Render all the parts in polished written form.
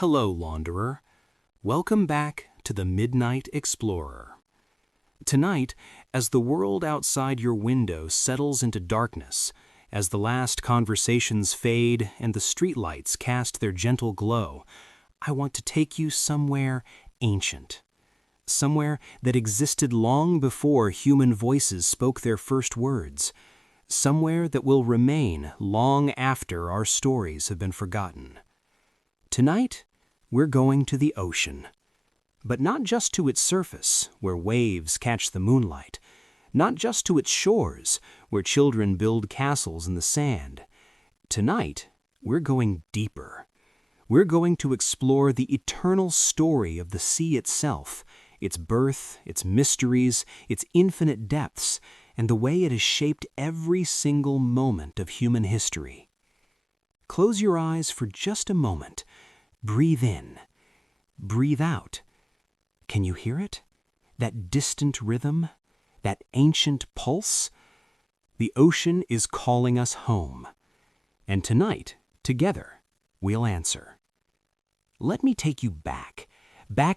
Hello, Wanderer. Welcome back to the Midnight Explorer. Tonight, as the world outside your window settles into darkness, as the last conversations fade and the streetlights cast their gentle glow, I want to take you somewhere ancient. Somewhere that existed long before human voices spoke their first words. Somewhere that will remain long after our stories have been forgotten. Tonight, we're going to the ocean. But not just to its surface, where waves catch the moonlight. Not just to its shores, where children build castles in the sand. Tonight, we're going deeper. We're going to explore the eternal story of the sea itself, its birth, its mysteries, its infinite depths, and the way it has shaped every single moment of human history. Close your eyes for just a moment. Breathe in. Breathe out. Can you hear it? That distant rhythm? That ancient pulse? The ocean is calling us home. And tonight, together, we'll answer. Let me take you back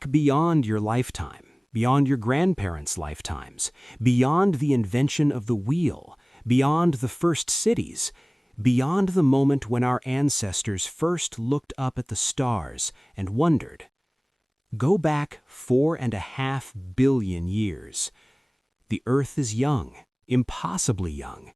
beyond your lifetime, beyond your grandparents' lifetimes, beyond the invention of the wheel, beyond the first cities, beyond the moment when our ancestors first looked up at the stars and wondered. Go back 4.5 billion years. The Earth is young, impossibly young.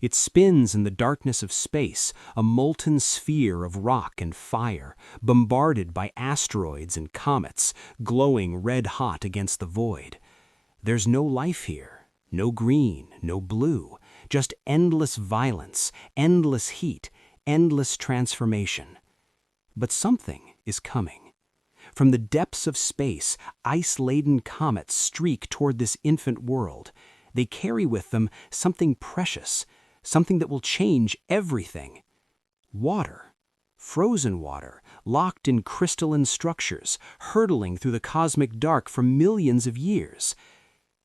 It spins in the darkness of space, a molten sphere of rock and fire, bombarded by asteroids and comets, glowing red-hot against the void. There's no life here, no green, no blue, just endless violence, endless heat, endless transformation. But something is coming. From the depths of space, ice-laden comets streak toward this infant world. They carry with them something precious, something that will change everything. Water. Frozen water, locked in crystalline structures, hurtling through the cosmic dark for millions of years.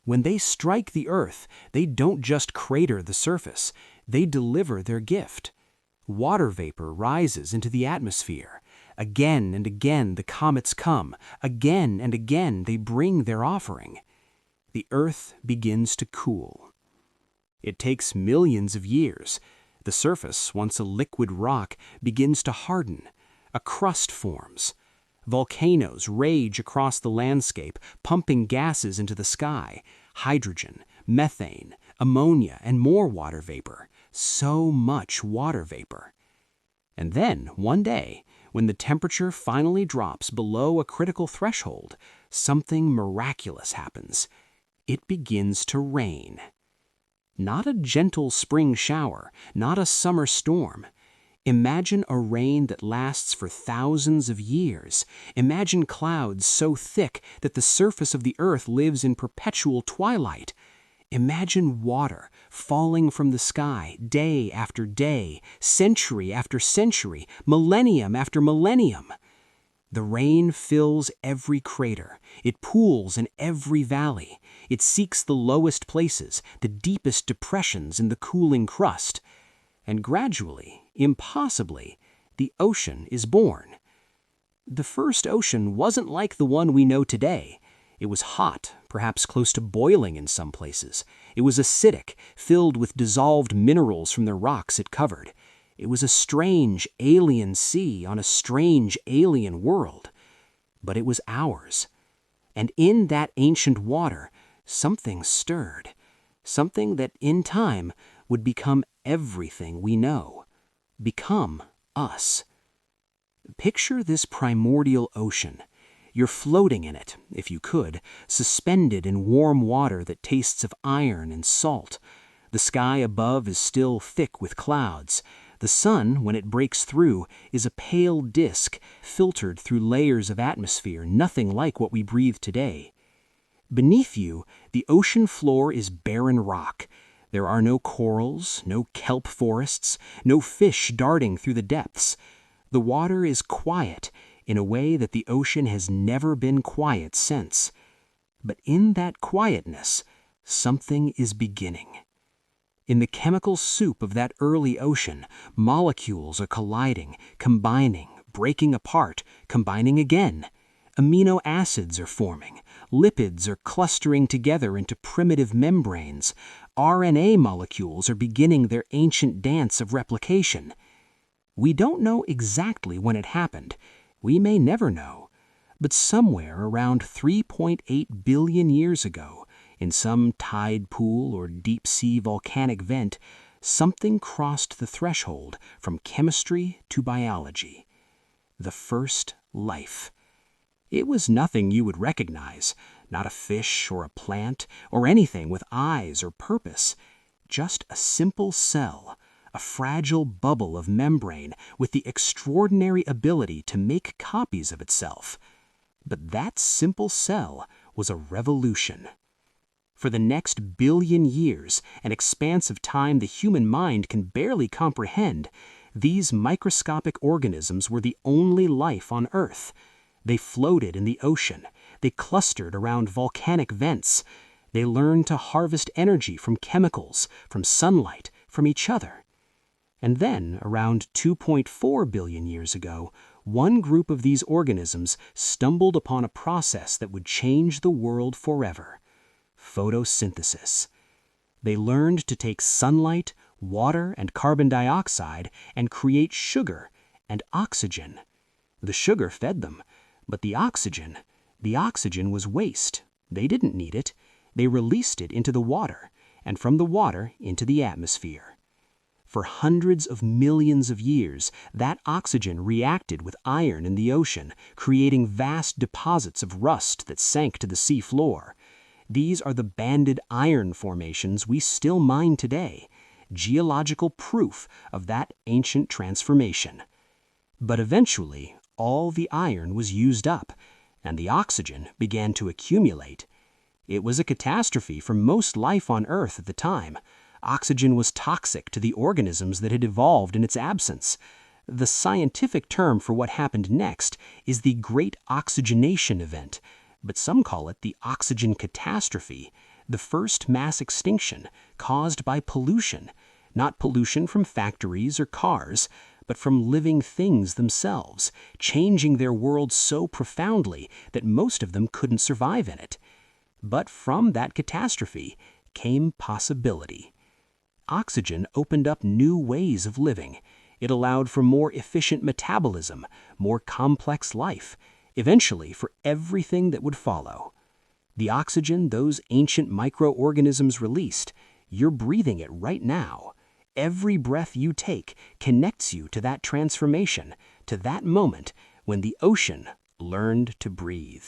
When they strike the Earth, they don't just crater the surface, they deliver their gift. Water vapor rises into the atmosphere. Again and again the comets come. Again and again they bring their offering. The Earth begins to cool. It takes millions of years. The surface, once a liquid rock, begins to harden. A crust forms. Volcanoes rage across the landscape, pumping gases into the sky. Hydrogen, methane, ammonia, and more water vapor. So much water vapor. And then, one day, when the temperature finally drops below a critical threshold, something miraculous happens. It begins to rain. Not a gentle spring shower, not a summer storm. Imagine a rain that lasts for thousands of years. Imagine clouds so thick that the surface of the Earth lives in perpetual twilight. Imagine water falling from the sky day after day, century after century, millennium after millennium. The rain fills every crater. It pools in every valley. It seeks the lowest places, the deepest depressions in the cooling crust. And gradually, impossibly, the ocean is born. The first ocean wasn't like the one we know today. It was hot, perhaps close to boiling in some places. It was acidic, filled with dissolved minerals from the rocks it covered. It was a strange, alien sea on a strange, alien world. But it was ours. And in that ancient water, something stirred. Something that, in time, would become everything we know. Become us. Picture this primordial ocean. You're floating in it, if you could, suspended in warm water that tastes of iron and salt. The sky above is still thick with clouds. The sun, when it breaks through, is a pale disk filtered through layers of atmosphere nothing like what we breathe today. Beneath you, the ocean floor is barren rock. There are no corals, no kelp forests, no fish darting through the depths. The water is quiet in a way that the ocean has never been quiet since. But in that quietness, something is beginning. In the chemical soup of that early ocean, molecules are colliding, combining, breaking apart, combining again. Amino acids are forming. Lipids are clustering together into primitive membranes. RNA molecules are beginning their ancient dance of replication. We don't know exactly when it happened. We may never know. But somewhere around 3.8 billion years ago, in some tide pool or deep-sea volcanic vent, something crossed the threshold from chemistry to biology. The first life. It was nothing you would recognize, not a fish or a plant or anything with eyes or purpose. Just a simple cell, a fragile bubble of membrane with the extraordinary ability to make copies of itself. But that simple cell was a revolution. For the next billion years, an expanse of time the human mind can barely comprehend, these microscopic organisms were the only life on Earth. They floated in the ocean. They clustered around volcanic vents. They learned to harvest energy from chemicals, from sunlight, from each other. And then, around 2.4 billion years ago, one group of these organisms stumbled upon a process that would change the world forever: photosynthesis. They learned to take sunlight, water, and carbon dioxide and create sugar and oxygen. The sugar fed them, but the oxygen was waste. They didn't need it. They released it into the water, and from the water into the atmosphere. For hundreds of millions of years, that oxygen reacted with iron in the ocean, creating vast deposits of rust that sank to the sea floor. These are the banded iron formations we still mine today, geological proof of that ancient transformation. But eventually, all the iron was used up, and the oxygen began to accumulate. It was a catastrophe for most life on Earth at the time. Oxygen was toxic to the organisms that had evolved in its absence. The scientific term for what happened next is the Great Oxygenation Event, but some call it the oxygen catastrophe, the first mass extinction caused by pollution, not pollution from factories or cars, but from living things themselves, changing their world so profoundly that most of them couldn't survive in it. But from that catastrophe came possibility. Oxygen opened up new ways of living. It allowed for more efficient metabolism, more complex life, eventually for everything that would follow. The oxygen those ancient microorganisms released, you're breathing it right now. Every breath you take connects you to that transformation, to that moment when the ocean learned to breathe.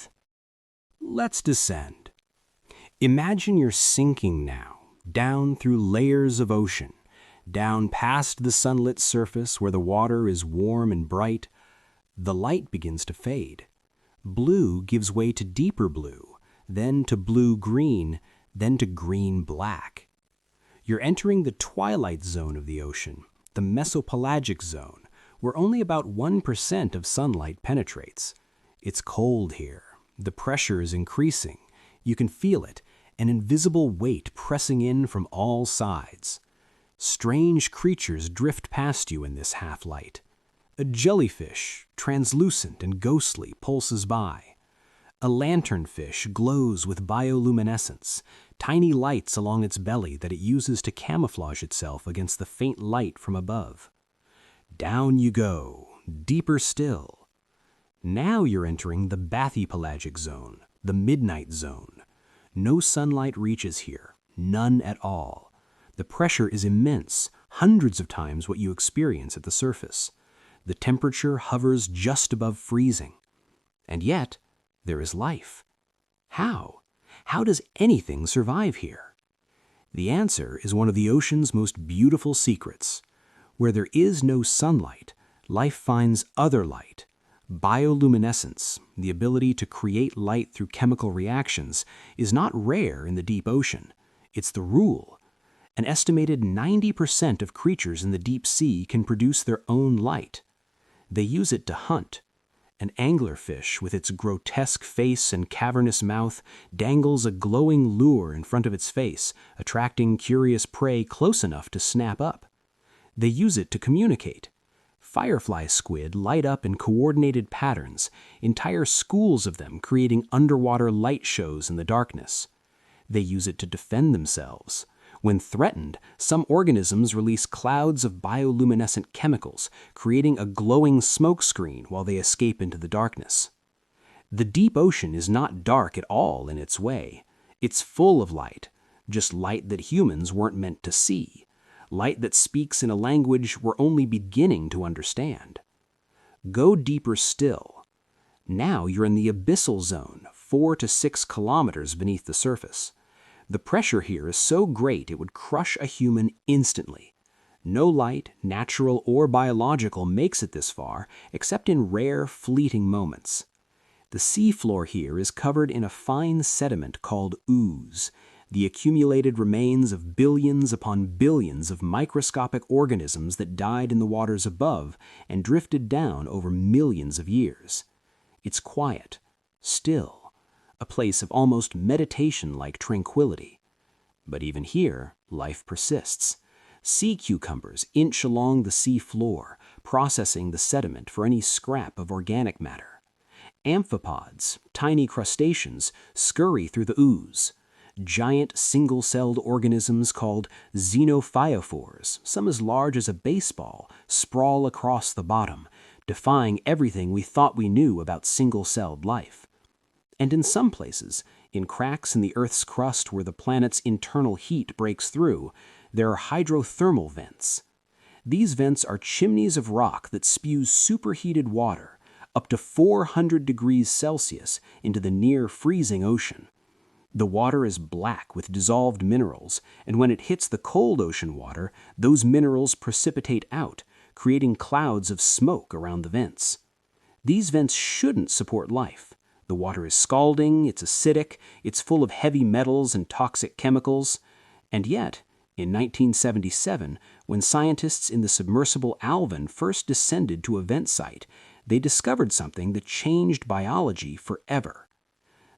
Let's descend. Imagine you're sinking now, down through layers of ocean, down past the sunlit surface where the water is warm and bright. The light begins to fade. Blue gives way to deeper blue, then to blue-green, then to green-black. You're entering the twilight zone of the ocean, the mesopelagic zone, where only about 1% of sunlight penetrates. It's cold here. The pressure is increasing. You can feel it, an invisible weight pressing in from all sides. Strange creatures drift past you in this half-light. A jellyfish, translucent and ghostly, pulses by. A lanternfish glows with bioluminescence, tiny lights along its belly that it uses to camouflage itself against the faint light from above. Down you go, deeper still. Now you're entering the bathypelagic zone, the midnight zone. No sunlight reaches here, none at all. The pressure is immense, hundreds of times what you experience at the surface. The temperature hovers just above freezing. And yet, there is life. How? How does anything survive here? The answer is one of the ocean's most beautiful secrets. Where there is no sunlight, life finds other light. Bioluminescence, the ability to create light through chemical reactions, is not rare in the deep ocean. It's the rule. An estimated 90% of creatures in the deep sea can produce their own light. They use it to hunt. An anglerfish, with its grotesque face and cavernous mouth, dangles a glowing lure in front of its face, attracting curious prey close enough to snap up. They use it to communicate. Firefly squid light up in coordinated patterns, entire schools of them creating underwater light shows in the darkness. They use it to defend themselves. When threatened, some organisms release clouds of bioluminescent chemicals, creating a glowing smoke screen while they escape into the darkness. The deep ocean is not dark at all in its way. It's full of light, just light that humans weren't meant to see, light that speaks in a language we're only beginning to understand. Go deeper still. Now you're in the abyssal zone, 4 to 6 kilometers beneath the surface. The pressure here is so great it would crush a human instantly. No light, natural or biological, makes it this far, except in rare, fleeting moments. The seafloor here is covered in a fine sediment called ooze, the accumulated remains of billions upon billions of microscopic organisms that died in the waters above and drifted down over millions of years. It's quiet, still, a place of almost meditation-like tranquility. But even here, life persists. Sea cucumbers inch along the sea floor, processing the sediment for any scrap of organic matter. Amphipods, tiny crustaceans, scurry through the ooze. Giant single-celled organisms called xenophyophores, some as large as a baseball, sprawl across the bottom, defying everything we thought we knew about single-celled life. And in some places, in cracks in the Earth's crust where the planet's internal heat breaks through, there are hydrothermal vents. These vents are chimneys of rock that spews superheated water, up to 400 degrees Celsius, into the near-freezing ocean. The water is black with dissolved minerals, and when it hits the cold ocean water, those minerals precipitate out, creating clouds of smoke around the vents. These vents shouldn't support life. The water is scalding, it's acidic, it's full of heavy metals and toxic chemicals. And yet, in 1977, when scientists in the submersible Alvin first descended to a vent site, they discovered something that changed biology forever.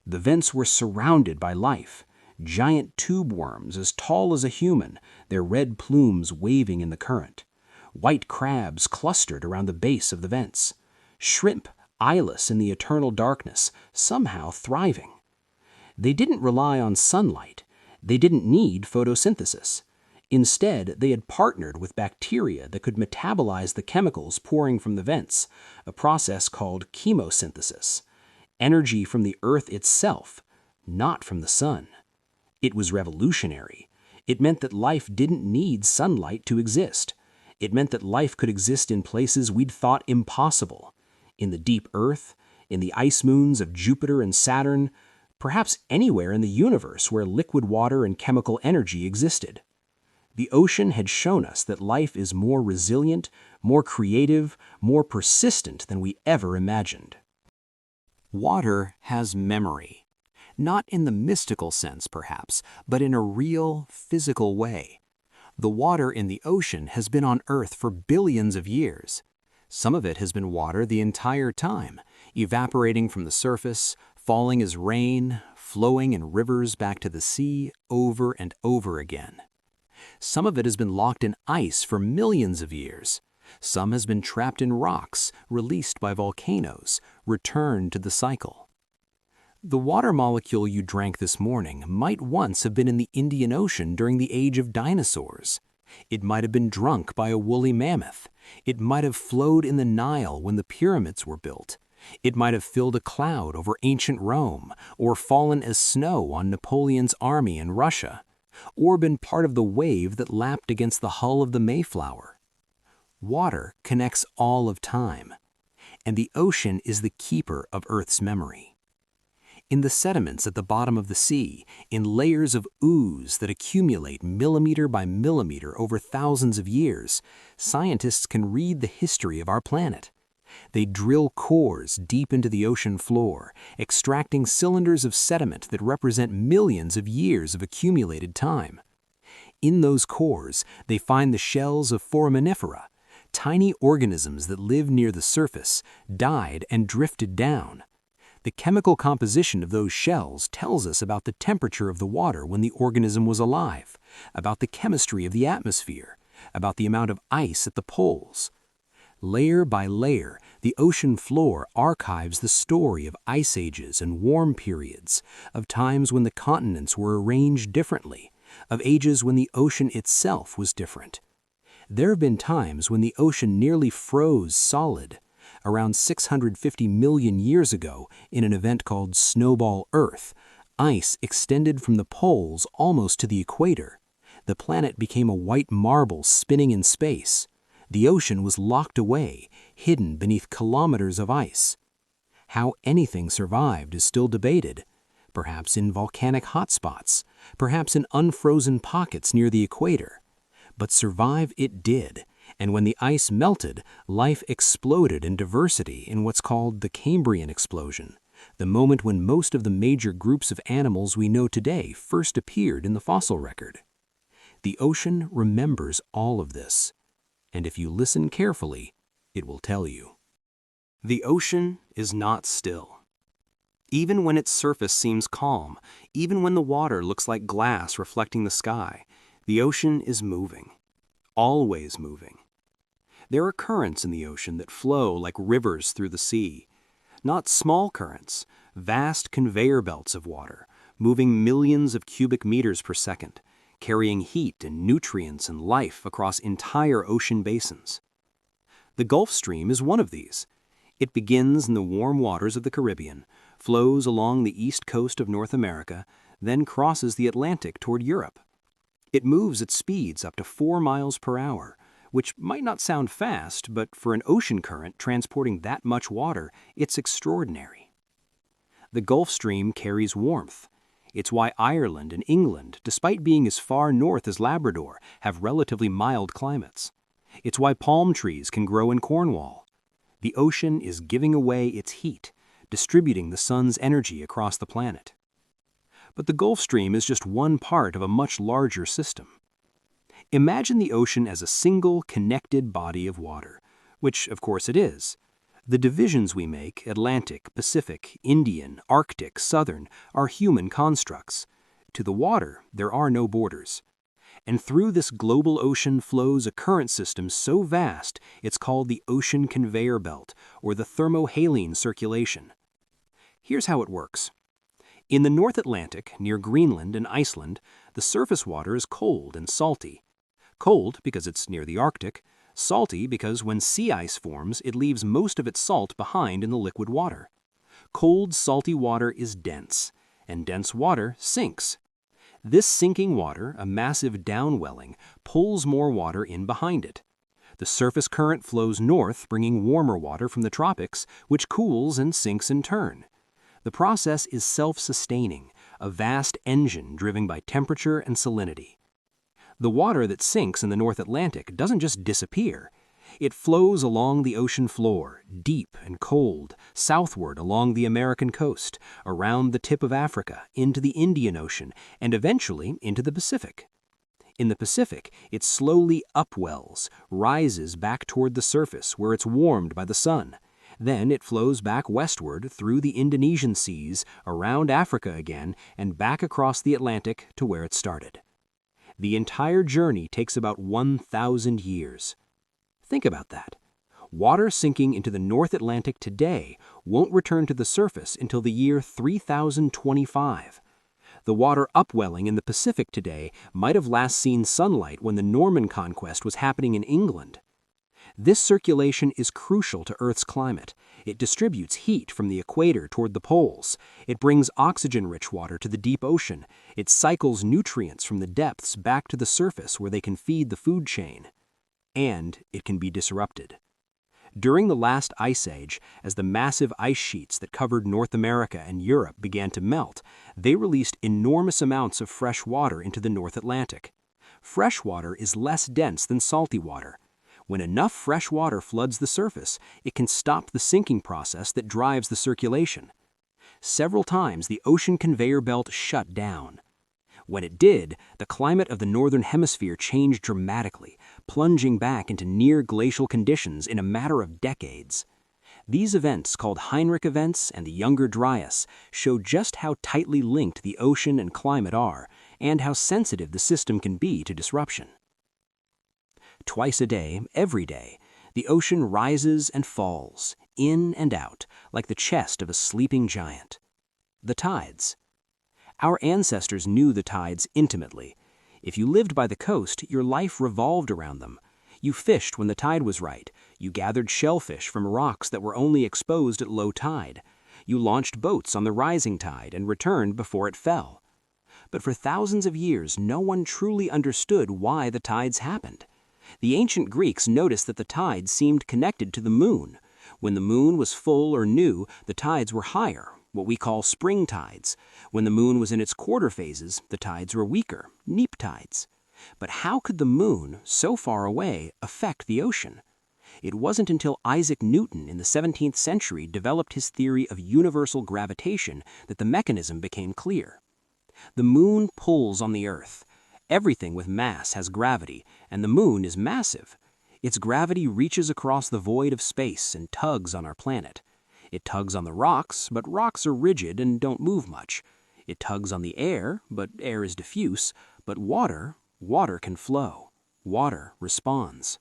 The vents were surrounded by life, giant tube worms as tall as a human, their red plumes waving in the current. White crabs clustered around the base of the vents. Shrimp, eyeless in the eternal darkness, somehow thriving. They didn't rely on sunlight. They didn't need photosynthesis. Instead, they had partnered with bacteria that could metabolize the chemicals pouring from the vents, a process called chemosynthesis. Energy from the Earth itself, not from the sun. It was revolutionary. It meant that life didn't need sunlight to exist. It meant that life could exist in places we'd thought impossible. In the deep Earth, in the ice moons of Jupiter and Saturn, perhaps anywhere in the universe where liquid water and chemical energy existed. The ocean had shown us that life is more resilient, more creative, more persistent than we ever imagined. Water has memory. Not in the mystical sense, perhaps, but in a real, physical way. The water in the ocean has been on Earth for billions of years. Some of it has been water the entire time, evaporating from the surface, falling as rain, flowing in rivers back to the sea over and over again. Some of it has been locked in ice for millions of years. Some has been trapped in rocks, released by volcanoes, returned to the cycle. The water molecule you drank this morning might once have been in the Indian Ocean during the age of dinosaurs. It might have been drunk by a woolly mammoth. It might have flowed in the Nile when the pyramids were built. It might have filled a cloud over ancient Rome, or fallen as snow on Napoleon's army in Russia, or been part of the wave that lapped against the hull of the Mayflower. Water connects all of time, and the ocean is the keeper of Earth's memory. In the sediments at the bottom of the sea, in layers of ooze that accumulate millimeter by millimeter over thousands of years, scientists can read the history of our planet. They drill cores deep into the ocean floor, extracting cylinders of sediment that represent millions of years of accumulated time. In those cores, they find the shells of foraminifera, tiny organisms that live near the surface, died and drifted down. The chemical composition of those shells tells us about the temperature of the water when the organism was alive, about the chemistry of the atmosphere, about the amount of ice at the poles. Layer by layer, the ocean floor archives the story of ice ages and warm periods, of times when the continents were arranged differently, of ages when the ocean itself was different. There have been times when the ocean nearly froze solid. Around 650 million years ago, in an event called Snowball Earth, ice extended from the poles almost to the equator. The planet became a white marble spinning in space. The ocean was locked away, hidden beneath kilometers of ice. How anything survived is still debated. Perhaps in volcanic hotspots, perhaps in unfrozen pockets near the equator. But survive it did, and when the ice melted, life exploded in diversity in what's called the Cambrian explosion, the moment when most of the major groups of animals we know today first appeared in the fossil record. The ocean remembers all of this, and if you listen carefully, it will tell you. The ocean is not still. Even when its surface seems calm, even when the water looks like glass reflecting the sky, the ocean is moving, always moving. There are currents in the ocean that flow like rivers through the sea. Not small currents, vast conveyor belts of water, moving millions of cubic meters per second, carrying heat and nutrients and life across entire ocean basins. The Gulf Stream is one of these. It begins in the warm waters of the Caribbean, flows along the east coast of North America, then crosses the Atlantic toward Europe. It moves at speeds up to 4 miles per hour, which might not sound fast, but for an ocean current transporting that much water, it's extraordinary. The Gulf Stream carries warmth. It's why Ireland and England, despite being as far north as Labrador, have relatively mild climates. It's why palm trees can grow in Cornwall. The ocean is giving away its heat, distributing the sun's energy across the planet. But the Gulf Stream is just one part of a much larger system. Imagine the ocean as a single, connected body of water, which, of course, it is. The divisions we make, Atlantic, Pacific, Indian, Arctic, Southern, are human constructs. To the water, there are no borders. And through this global ocean flows a current system so vast it's called the ocean conveyor belt, or the thermohaline circulation. Here's how it works. In the North Atlantic, near Greenland and Iceland, the surface water is cold and salty. Cold because it's near the Arctic, salty because when sea ice forms, it leaves most of its salt behind in the liquid water. Cold, salty water is dense, and dense water sinks. This sinking water, a massive downwelling, pulls more water in behind it. The surface current flows north, bringing warmer water from the tropics, which cools and sinks in turn. The process is self-sustaining, a vast engine driven by temperature and salinity. The water that sinks in the North Atlantic doesn't just disappear. It flows along the ocean floor, deep and cold, southward along the American coast, around the tip of Africa, into the Indian Ocean, and eventually into the Pacific. In the Pacific, it slowly upwells, rises back toward the surface where it's warmed by the sun. Then it flows back westward through the Indonesian seas, around Africa again, and back across the Atlantic to where it started. The entire journey takes about 1,000 years. Think about that. Water sinking into the North Atlantic today won't return to the surface until the year 3025. The water upwelling in the Pacific today might have last seen sunlight when the Norman conquest was happening in England. This circulation is crucial to Earth's climate. It distributes heat from the equator toward the poles. It brings oxygen-rich water to the deep ocean. It cycles nutrients from the depths back to the surface where they can feed the food chain. And it can be disrupted. During the last ice age, as the massive ice sheets that covered North America and Europe began to melt, they released enormous amounts of fresh water into the North Atlantic. Fresh water is less dense than salty water. When enough fresh water floods the surface, it can stop the sinking process that drives the circulation. Several times the ocean conveyor belt shut down. When it did, the climate of the northern hemisphere changed dramatically, plunging back into near-glacial conditions in a matter of decades. These events, called Heinrich events and the Younger Dryas, show just how tightly linked the ocean and climate are, and how sensitive the system can be to disruption. Twice a day, every day, The ocean rises and falls, in and out, like the chest of a sleeping giant. The tides. Our ancestors knew the tides intimately. If you lived by the coast, your life revolved around them. You fished when the tide was right. You gathered shellfish from rocks that were only exposed at low tide. You launched boats on the rising tide and returned before it fell. But for thousands of years, no one truly understood why the tides happened. The ancient Greeks noticed that the tides seemed connected to the moon. When the moon was full or new, the tides were higher, what we call spring tides. When the moon was in its quarter phases, the tides were weaker, neap tides. But how could the moon, so far away, affect the ocean? It wasn't until Isaac Newton in the 17th century developed his theory of universal gravitation that the mechanism became clear. The moon pulls on the Earth. Everything with mass has gravity, and the moon is massive. Its gravity reaches across the void of space and tugs on our planet. It tugs on the rocks, but rocks are rigid and don't move much. It tugs on the air, but air is diffuse. But water can flow. Water responds.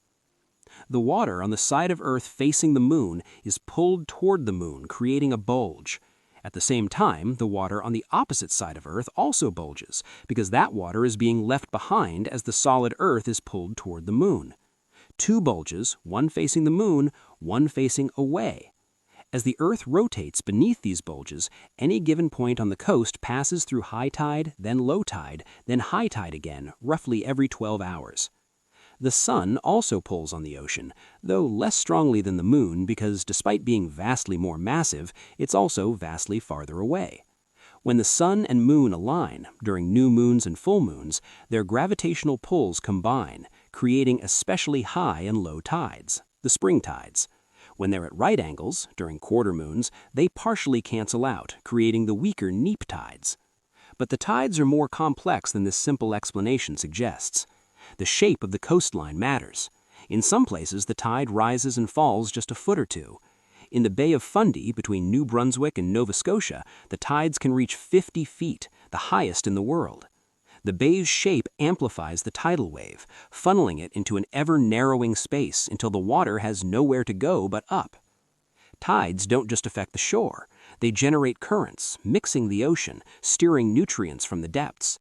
The water on the side of Earth facing the moon is pulled toward the moon, creating a bulge. At the same time, the water on the opposite side of Earth also bulges, because that water is being left behind as the solid Earth is pulled toward the moon. Two bulges, one facing the moon, one facing away. As the Earth rotates beneath these bulges, any given point on the coast passes through high tide, then low tide, then high tide again, roughly every 12 hours. The sun also pulls on the ocean, though less strongly than the moon because despite being vastly more massive, it's also vastly farther away. When the sun and moon align, during new moons and full moons, their gravitational pulls combine, creating especially high and low tides, the spring tides. When they're at right angles, during quarter moons, they partially cancel out, creating the weaker neap tides. But the tides are more complex than this simple explanation suggests. The shape of the coastline matters. In some places, the tide rises and falls just a foot or two. In the Bay of Fundy, between New Brunswick and Nova Scotia, the tides can reach 50 feet, the highest in the world. The bay's shape amplifies the tidal wave, funneling it into an ever-narrowing space until the water has nowhere to go but up. Tides don't just affect the shore. They generate currents, mixing the ocean, steering nutrients from the depths.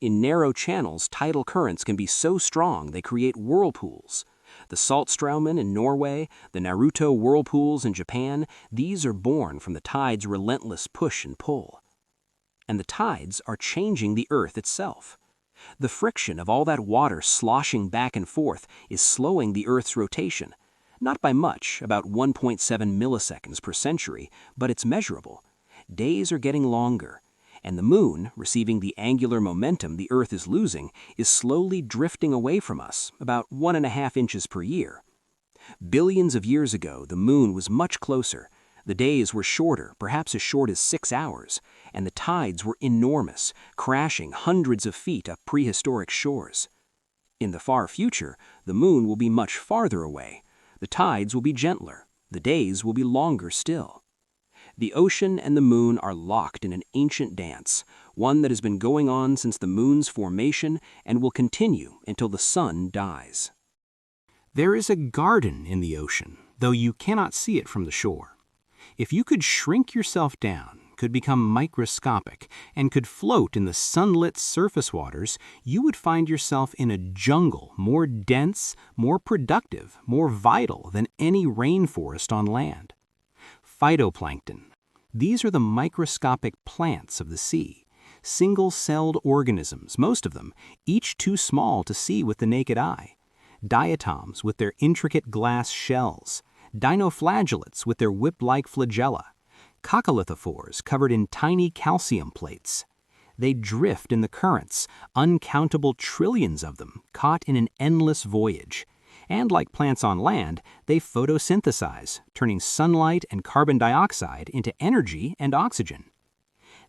In narrow channels, tidal currents can be so strong they create whirlpools. The Saltstraumen in Norway, the Naruto whirlpools in Japan, these are born from the tide's relentless push and pull. And the tides are changing the Earth itself. The friction of all that water sloshing back and forth is slowing the Earth's rotation. Not by much, about 1.7 milliseconds per century, but it's measurable. Days are getting longer. And the moon, receiving the angular momentum the Earth is losing, is slowly drifting away from us, about 1.5 inches per year. Billions of years ago, the moon was much closer. The days were shorter, perhaps as short as 6 hours, and the tides were enormous, crashing hundreds of feet up prehistoric shores. In the far future, the moon will be much farther away. The tides will be gentler. The days will be longer still. The ocean and the moon are locked in an ancient dance, one that has been going on since the moon's formation and will continue until the sun dies. There is a garden in the ocean, though you cannot see it from the shore. If you could shrink yourself down, could become microscopic, and could float in the sunlit surface waters, you would find yourself in a jungle more dense, more productive, more vital than any rainforest on land. Phytoplankton. These are the microscopic plants of the sea, single-celled organisms, most of them, each too small to see with the naked eye. Diatoms with their intricate glass shells, dinoflagellates with their whip-like flagella, coccolithophores covered in tiny calcium plates. They drift in the currents, uncountable trillions of them, caught in an endless voyage. And like plants on land, they photosynthesize, turning sunlight and carbon dioxide into energy and oxygen.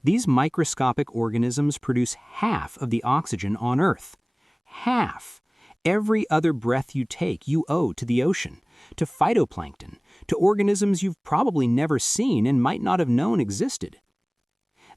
These microscopic organisms produce half of the oxygen on Earth. Half! Every other breath you take you owe to the ocean, to phytoplankton, to organisms you've probably never seen and might not have known existed.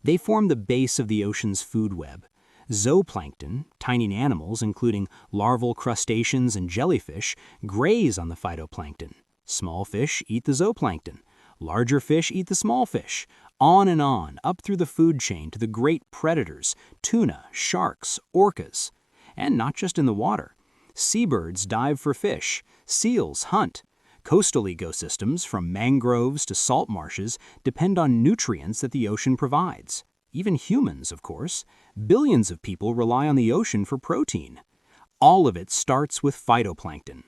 They form the base of the ocean's food web. Zooplankton, tiny animals including larval crustaceans and jellyfish, graze on the phytoplankton. Small fish eat the zooplankton. Larger fish eat the small fish. On and on, up through the food chain to the great predators, tuna, sharks, orcas. And not just in the water. Seabirds dive for fish. Seals hunt. Coastal ecosystems, from mangroves to salt marshes, depend on nutrients that the ocean provides. Even humans, of course. Billions of people rely on the ocean for protein. All of it starts with phytoplankton.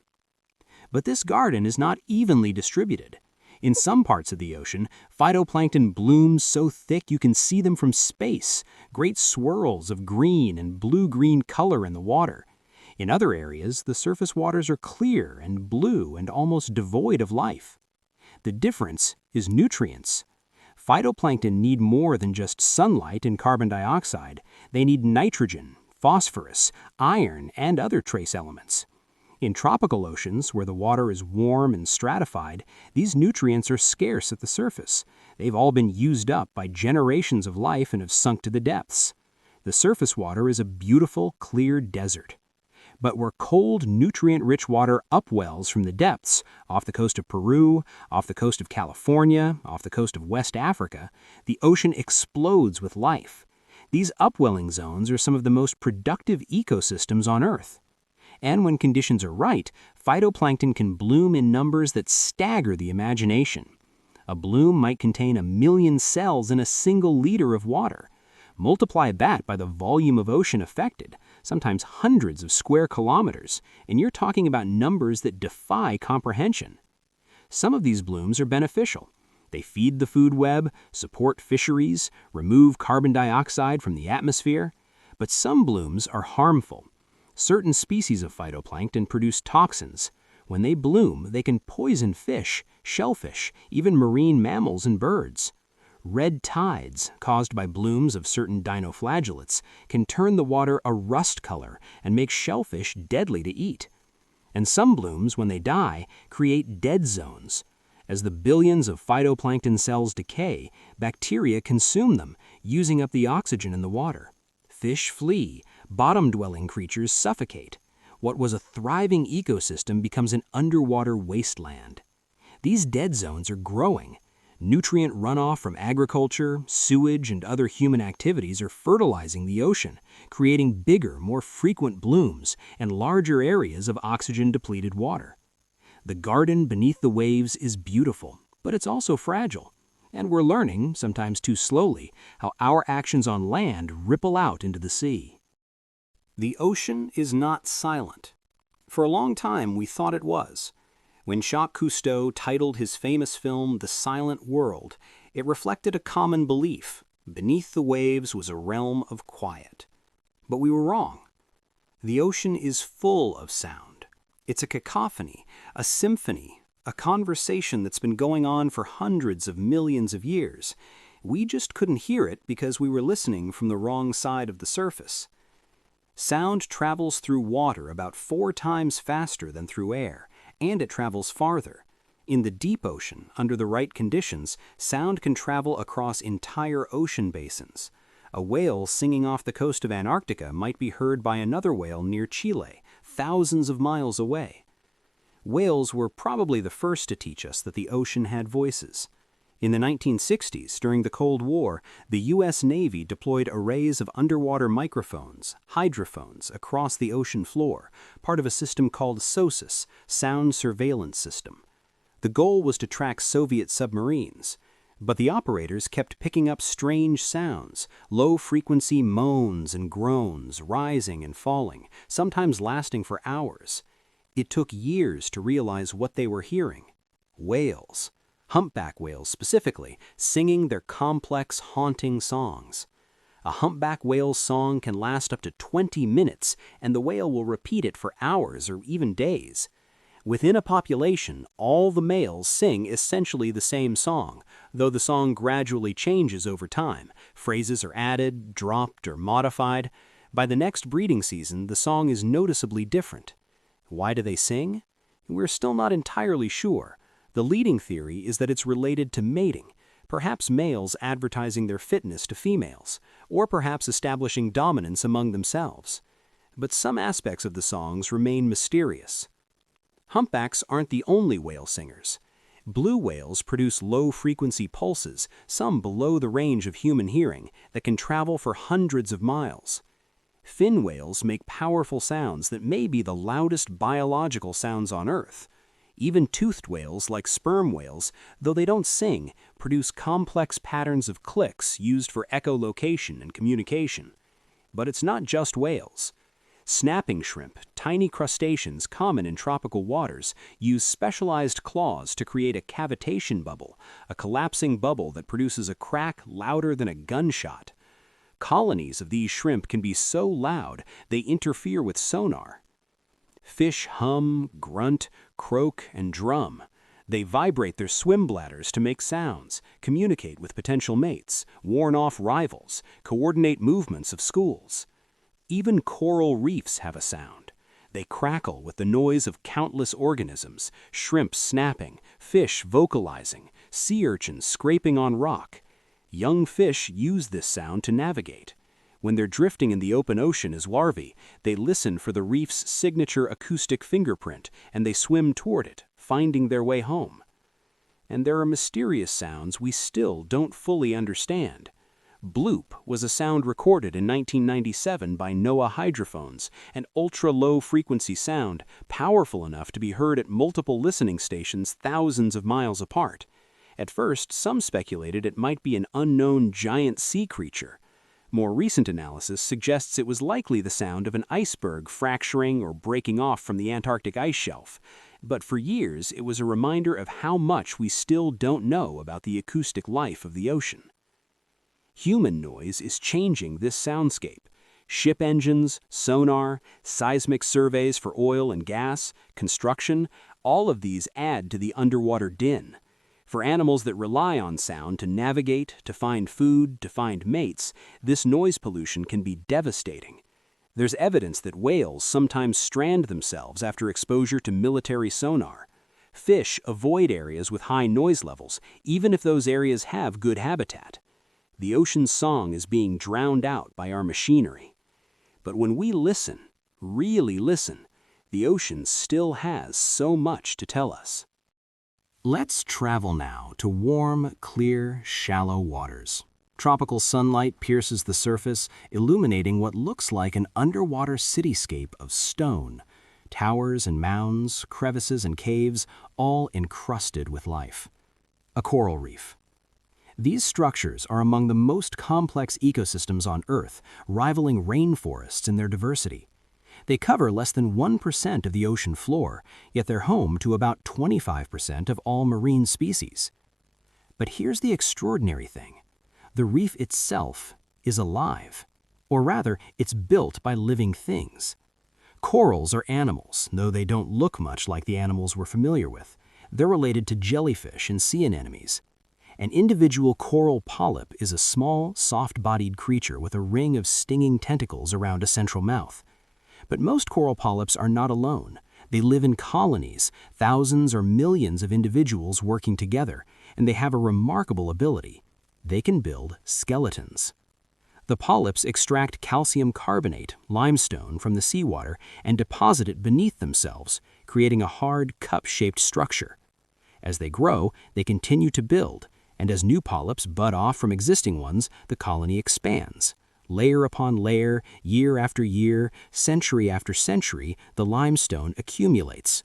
But this garden is not evenly distributed. In some parts of the ocean, phytoplankton blooms so thick you can see them from space, great swirls of green and blue-green color in the water. In other areas, the surface waters are clear and blue and almost devoid of life. The difference is nutrients. Phytoplankton need more than just sunlight and carbon dioxide. They need nitrogen, phosphorus, iron, and other trace elements. In tropical oceans, where the water is warm and stratified, these nutrients are scarce at the surface. They've all been used up by generations of life and have sunk to the depths. The surface water is a beautiful, clear desert. But where cold, nutrient-rich water upwells from the depths, off the coast of Peru, off the coast of California, off the coast of West Africa, the ocean explodes with life. These upwelling zones are some of the most productive ecosystems on Earth. And when conditions are right, phytoplankton can bloom in numbers that stagger the imagination. A bloom might contain 1 million cells in a single liter of water. Multiply that by the volume of ocean affected, sometimes hundreds of square kilometers, and you're talking about numbers that defy comprehension. Some of these blooms are beneficial. They feed the food web, support fisheries, remove carbon dioxide from the atmosphere. But some blooms are harmful. Certain species of phytoplankton produce toxins. When they bloom, they can poison fish, shellfish, even marine mammals and birds. Red tides, caused by blooms of certain dinoflagellates, can turn the water a rust color and make shellfish deadly to eat. And some blooms, when they die, create dead zones. As the billions of phytoplankton cells decay, bacteria consume them, using up the oxygen in the water. Fish flee, bottom-dwelling creatures suffocate. What was a thriving ecosystem becomes an underwater wasteland. These dead zones are growing. Nutrient runoff from agriculture, sewage, and other human activities are fertilizing the ocean, creating bigger, more frequent blooms and larger areas of oxygen-depleted water. The garden beneath the waves is beautiful, but it's also fragile. And we're learning, sometimes too slowly, how our actions on land ripple out into the sea. The ocean is not silent. For a long time, we thought it was. When Jacques Cousteau titled his famous film The Silent World, it reflected a common belief: beneath the waves was a realm of quiet. But we were wrong. The ocean is full of sound. It's a cacophony, a symphony, a conversation that's been going on for hundreds of millions of years. We just couldn't hear it because we were listening from the wrong side of the surface. Sound travels through water about 4 times faster than through air, and it travels farther. In the deep ocean, under the right conditions, sound can travel across entire ocean basins. A whale singing off the coast of Antarctica might be heard by another whale near Chile, thousands of miles away. Whales were probably the first to teach us that the ocean had voices. In the 1960s, during the Cold War, the U.S. Navy deployed arrays of underwater microphones, hydrophones, across the ocean floor, part of a system called SOSUS, Sound Surveillance System. The goal was to track Soviet submarines, but the operators kept picking up strange sounds, low-frequency moans and groans, rising and falling, sometimes lasting for hours. It took years to realize what they were hearing. Whales. Humpback whales specifically, singing their complex, haunting songs. A humpback whale's song can last up to 20 minutes, and the whale will repeat it for hours or even days. Within a population, all the males sing essentially the same song, though the song gradually changes over time. Phrases are added, dropped, or modified. By the next breeding season, the song is noticeably different. Why do they sing? We're still not entirely sure. The leading theory is that it's related to mating. perhaps males advertising their fitness to females, or perhaps establishing dominance among themselves. But some aspects of the songs remain mysterious. Humpbacks aren't the only whale singers. Blue whales produce low-frequency pulses, some below the range of human hearing, that can travel for hundreds of miles. Fin whales make powerful sounds that may be the loudest biological sounds on Earth. Even toothed whales, like sperm whales, though they don't sing, produce complex patterns of clicks used for echolocation and communication. But it's not just whales. Snapping shrimp, tiny crustaceans common in tropical waters, use specialized claws to create a cavitation bubble, a collapsing bubble that produces a crack louder than a gunshot. Colonies of these shrimp can be so loud they interfere with sonar. Fish hum, grunt, croak, and drum. They vibrate their swim bladders to make sounds, communicate with potential mates, warn off rivals, coordinate movements of schools. Even coral reefs have a sound. They crackle with the noise of countless organisms, shrimp snapping, fish vocalizing, sea urchins scraping on rock. Young fish use this sound to navigate. When they're drifting in the open ocean as larvae, they listen for the reef's signature acoustic fingerprint, and they swim toward it, finding their way home. And there are mysterious sounds we still don't fully understand. Bloop was a sound recorded in 1997 by NOAA hydrophones, an ultra-low frequency sound, powerful enough to be heard at multiple listening stations thousands of miles apart. At first, some speculated it might be an unknown giant sea creature. More recent analysis suggests it was likely the sound of an iceberg fracturing or breaking off from the Antarctic ice shelf. But for years, it was a reminder of how much we still don't know about the acoustic life of the ocean. Human noise is changing this soundscape. Ship engines, sonar, seismic surveys for oil and gas, construction, all of these add to the underwater din. For animals that rely on sound to navigate, to find food, to find mates, this noise pollution can be devastating. There's evidence that whales sometimes strand themselves after exposure to military sonar. Fish avoid areas with high noise levels, even if those areas have good habitat. The ocean's song is being drowned out by our machinery. But when we listen, really listen, the ocean still has so much to tell us. Let's travel now to warm, clear, shallow waters. Tropical sunlight pierces the surface, illuminating what looks like an underwater cityscape of stone. Towers and mounds, crevices and caves, all encrusted with life. A coral reef. These structures are among the most complex ecosystems on Earth, rivaling rainforests in their diversity. They cover less than 1% of the ocean floor, yet they're home to about 25% of all marine species. But here's the extraordinary thing. The reef itself is alive. Or rather, it's built by living things. Corals are animals, though they don't look much like the animals we're familiar with. They're related to jellyfish and sea anemones. An individual coral polyp is a small, soft-bodied creature with a ring of stinging tentacles around a central mouth. But most coral polyps are not alone. They live in colonies, thousands or millions of individuals working together, and they have a remarkable ability. They can build skeletons. The polyps extract calcium carbonate, limestone, from the seawater and deposit it beneath themselves, creating a hard, cup-shaped structure. As they grow, they continue to build, and as new polyps bud off from existing ones, the colony expands. Layer upon layer, year after year, century after century, the limestone accumulates.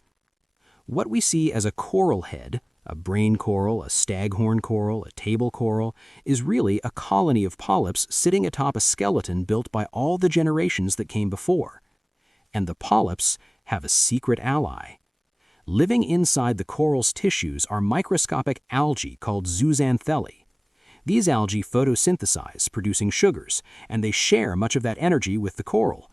What we see as a coral head, a brain coral, a staghorn coral, a table coral, is really a colony of polyps sitting atop a skeleton built by all the generations that came before. And the polyps have a secret ally. Living inside the coral's tissues are microscopic algae called zooxanthellae. These algae photosynthesize, producing sugars, and they share much of that energy with the coral.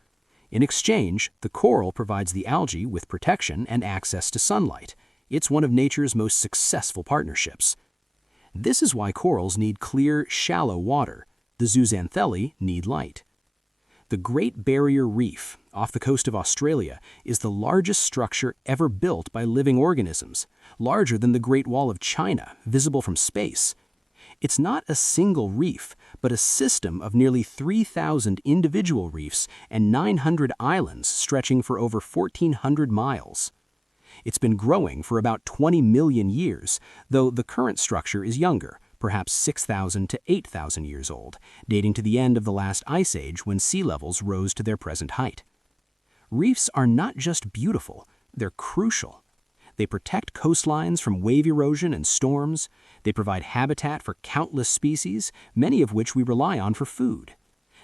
In exchange, the coral provides the algae with protection and access to sunlight. It's one of nature's most successful partnerships. This is why corals need clear, shallow water. The zooxanthellae need light. The Great Barrier Reef, off the coast of Australia, is the largest structure ever built by living organisms, larger than the Great Wall of China, visible from space. It's not a single reef, but a system of nearly 3,000 individual reefs and 900 islands stretching for over 1,400 miles. It's been growing for about 20 million years, though the current structure is younger, perhaps 6,000 to 8,000 years old, dating to the end of the last ice age when sea levels rose to their present height. Reefs are not just beautiful, they're crucial. They protect coastlines from wave erosion and storms. They provide habitat for countless species, many of which we rely on for food.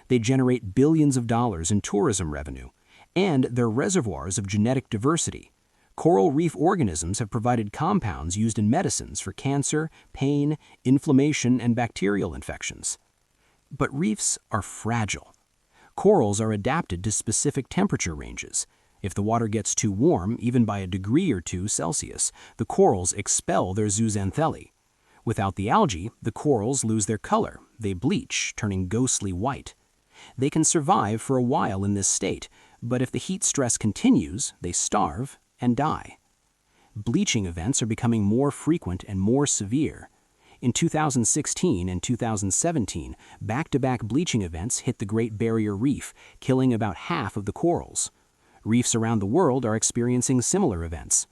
They generate billions of dollars in tourism revenue, and they're reservoirs of genetic diversity. Coral reef organisms have provided compounds used in medicines for cancer, pain, inflammation, and bacterial infections. But reefs are fragile. Corals are adapted to specific temperature ranges. If the water gets too warm, even by a degree or two Celsius, the corals expel their zooxanthellae. Without the algae, the corals lose their color. They bleach, turning ghostly white. They can survive for a while in this state, but if the heat stress continues, they starve and die. Bleaching events are becoming more frequent and more severe. In 2016 and 2017, back-to-back bleaching events hit the Great Barrier Reef, killing about half of the corals. Reefs around the world are experiencing similar events.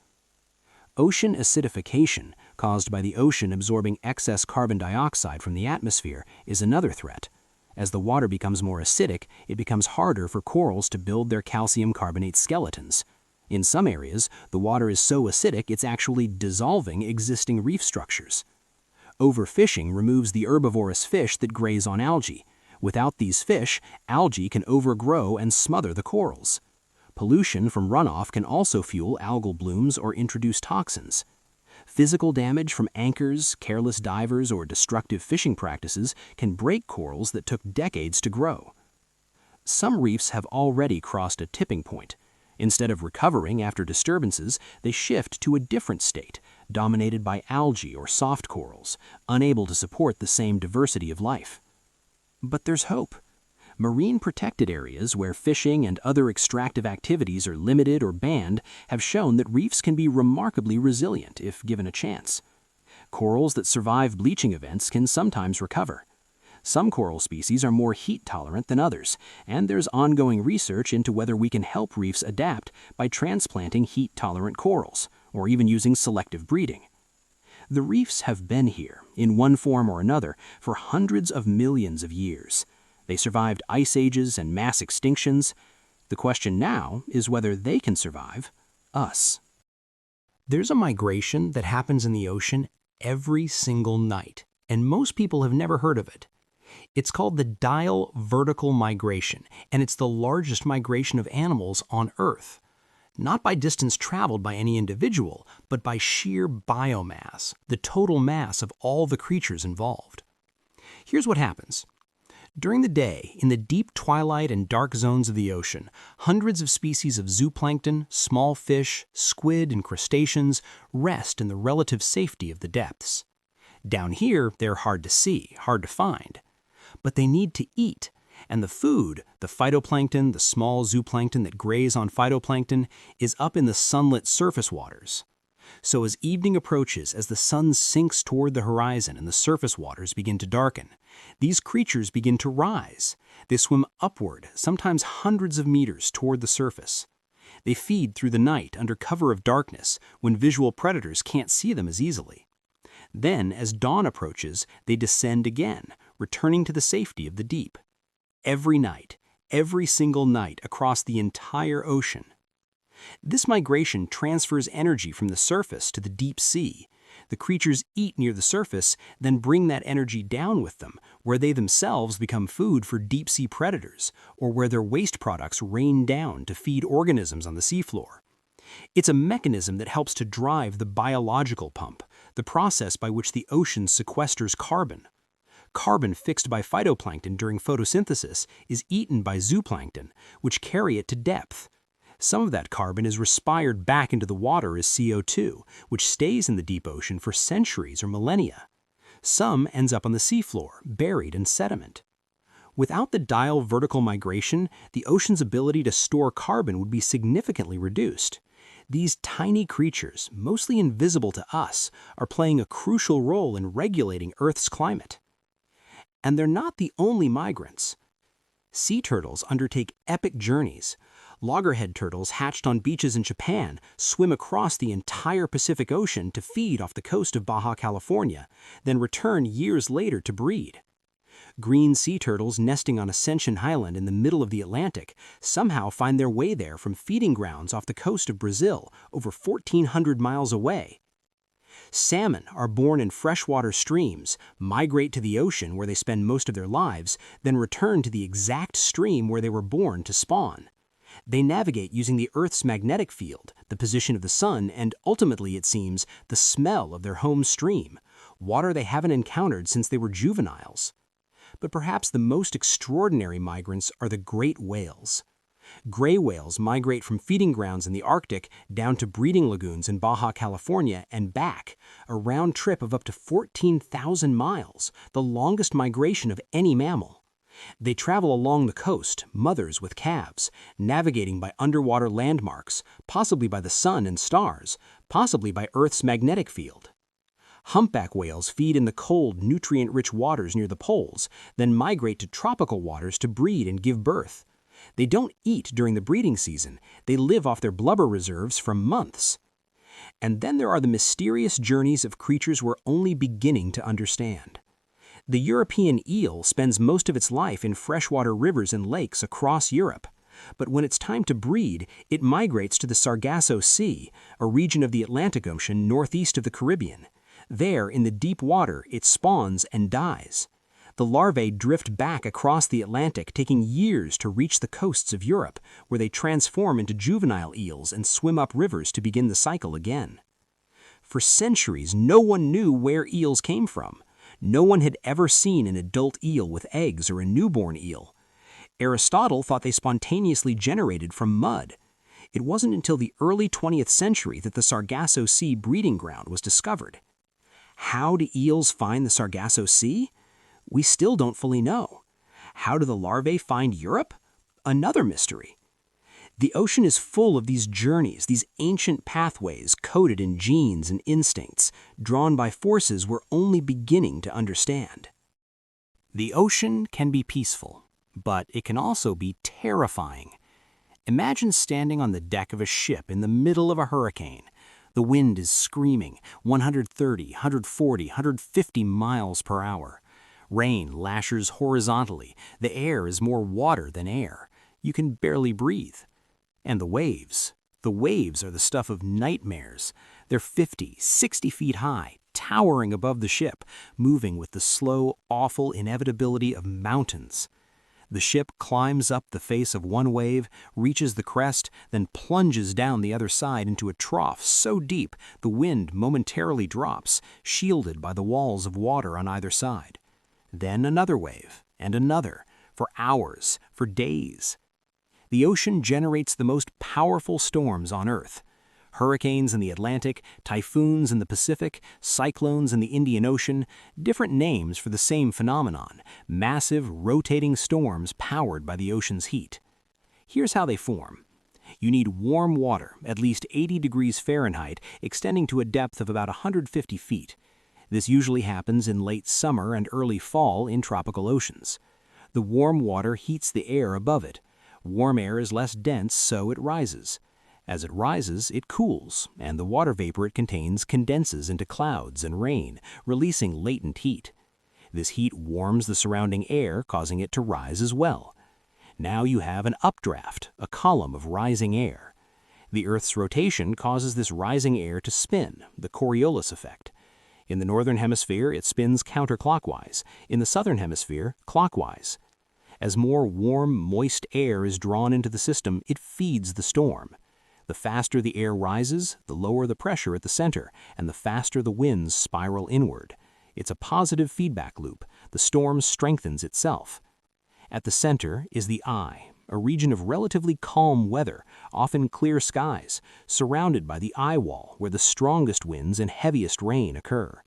Ocean acidification, caused by the ocean absorbing excess carbon dioxide from the atmosphere, is another threat. As the water becomes more acidic, it becomes harder for corals to build their calcium carbonate skeletons. In some areas, the water is so acidic it's actually dissolving existing reef structures. Overfishing removes the herbivorous fish that graze on algae. Without these fish, algae can overgrow and smother the corals. Pollution from runoff can also fuel algal blooms or introduce toxins. Physical damage from anchors, careless divers, or destructive fishing practices can break corals that took decades to grow. Some reefs have already crossed a tipping point. Instead of recovering after disturbances, they shift to a different state, dominated by algae or soft corals, unable to support the same diversity of life. But there's hope. Marine protected areas where fishing and other extractive activities are limited or banned have shown that reefs can be remarkably resilient if given a chance. Corals that survive bleaching events can sometimes recover. Some coral species are more heat tolerant than others, and there's ongoing research into whether we can help reefs adapt by transplanting heat-tolerant corals, or even using selective breeding. The reefs have been here, in one form or another, for hundreds of millions of years. They survived ice ages and mass extinctions. The question now is whether they can survive us. There's a migration that happens in the ocean every single night, and most people have never heard of it. It's called the diel vertical migration, and it's the largest migration of animals on Earth. Not by distance traveled by any individual, but by sheer biomass, the total mass of all the creatures involved. Here's what happens. During the day, in the deep twilight and dark zones of the ocean, hundreds of species of zooplankton, small fish, squid, and crustaceans rest in the relative safety of the depths. Down here, they're hard to see, hard to find. But they need to eat, and the food, the phytoplankton, the small zooplankton that graze on phytoplankton, is up in the sunlit surface waters. So as evening approaches, as the sun sinks toward the horizon and the surface waters begin to darken, these creatures begin to rise. They swim upward, sometimes hundreds of meters toward the surface. They feed through the night under cover of darkness when visual predators can't see them as easily. Then, as dawn approaches, they descend again, returning to the safety of the deep. Every night, every single night across the entire ocean. This migration transfers energy from the surface to the deep sea. The creatures eat near the surface, then bring that energy down with them, where they themselves become food for deep-sea predators, or where their waste products rain down to feed organisms on the seafloor. It's a mechanism that helps to drive the biological pump, the process by which the ocean sequesters carbon. Carbon fixed by phytoplankton during photosynthesis is eaten by zooplankton, which carry it to depth. Some of that carbon is respired back into the water as CO2, which stays in the deep ocean for centuries or millennia. Some ends up on the seafloor, buried in sediment. Without the diel vertical migration, the ocean's ability to store carbon would be significantly reduced. These tiny creatures, mostly invisible to us, are playing a crucial role in regulating Earth's climate. And they're not the only migrants. Sea turtles undertake epic journeys. Loggerhead turtles hatched on beaches in Japan swim across the entire Pacific Ocean to feed off the coast of Baja California, then return years later to breed. Green sea turtles nesting on Ascension Island in the middle of the Atlantic somehow find their way there from feeding grounds off the coast of Brazil, over 1,400 miles away. Salmon are born in freshwater streams, migrate to the ocean where they spend most of their lives, then return to the exact stream where they were born to spawn. They navigate using the Earth's magnetic field, the position of the sun, and ultimately, it seems, the smell of their home stream, water they haven't encountered since they were juveniles. But perhaps the most extraordinary migrants are the great whales. Gray whales migrate from feeding grounds in the Arctic down to breeding lagoons in Baja California and back, a round trip of up to 14,000 miles, the longest migration of any mammal. They travel along the coast, mothers with calves, navigating by underwater landmarks, possibly by the sun and stars, possibly by Earth's magnetic field. Humpback whales feed in the cold, nutrient-rich waters near the poles, then migrate to tropical waters to breed and give birth. They don't eat during the breeding season. They live off their blubber reserves for months. And then there are the mysterious journeys of creatures we're only beginning to understand. The European eel spends most of its life in freshwater rivers and lakes across Europe. But when it's time to breed, it migrates to the Sargasso Sea, a region of the Atlantic Ocean northeast of the Caribbean. There, in the deep water, it spawns and dies. The larvae drift back across the Atlantic, taking years to reach the coasts of Europe, where they transform into juvenile eels and swim up rivers to begin the cycle again. For centuries, no one knew where eels came from. No one had ever seen an adult eel with eggs or a newborn eel. Aristotle thought they spontaneously generated from mud. It wasn't until the early 20th century that the Sargasso Sea breeding ground was discovered. How do eels find the Sargasso Sea? We still don't fully know. How do the larvae find Europe? Another mystery. The ocean is full of these journeys, these ancient pathways coded in genes and instincts, drawn by forces we're only beginning to understand. The ocean can be peaceful, but it can also be terrifying. Imagine standing on the deck of a ship in the middle of a hurricane. The wind is screaming, 130, 140, 150 miles per hour. Rain lashes horizontally. The air is more water than air. You can barely breathe. And the waves are the stuff of nightmares. They're 50, 60 feet high, towering above the ship, moving with the slow, awful inevitability of mountains. The ship climbs up the face of one wave, reaches the crest, then plunges down the other side into a trough so deep the wind momentarily drops, shielded by the walls of water on either side. Then another wave, and another, for hours, for days. The ocean generates the most powerful storms on Earth. Hurricanes in the Atlantic, typhoons in the Pacific, cyclones in the Indian Ocean, different names for the same phenomenon, massive, rotating storms powered by the ocean's heat. Here's how they form. You need warm water, at least 80 degrees Fahrenheit, extending to a depth of about 150 feet. This usually happens in late summer and early fall in tropical oceans. The warm water heats the air above it. Warm air is less dense, so it rises. As it rises, it cools, and the water vapor it contains condenses into clouds and rain, releasing latent heat. This heat warms the surrounding air, causing it to rise as well. Now you have an updraft, a column of rising air. The Earth's rotation causes this rising air to spin, the Coriolis effect. In the northern hemisphere, it spins counterclockwise. In the southern hemisphere, clockwise. As more warm, moist air is drawn into the system, it feeds the storm. The faster the air rises, the lower the pressure at the center, and the faster the winds spiral inward. It's a positive feedback loop. The storm strengthens itself. At the center is the eye, a region of relatively calm weather, often clear skies, surrounded by the eye wall where the strongest winds and heaviest rain occur.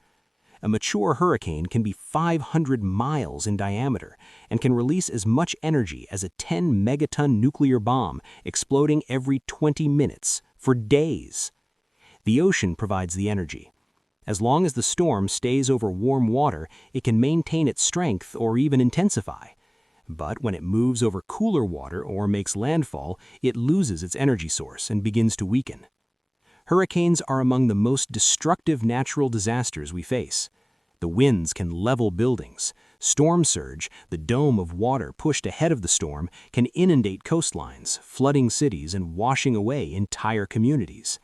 A mature hurricane can be 500 miles in diameter and can release as much energy as a 10-megaton nuclear bomb exploding every 20 minutes for days. The ocean provides the energy. As long as the storm stays over warm water, it can maintain its strength or even intensify. But when it moves over cooler water or makes landfall, it loses its energy source and begins to weaken. Hurricanes are among the most destructive natural disasters we face. The winds can level buildings. Storm surge, the dome of water pushed ahead of the storm, can inundate coastlines, flooding cities and washing away entire communities.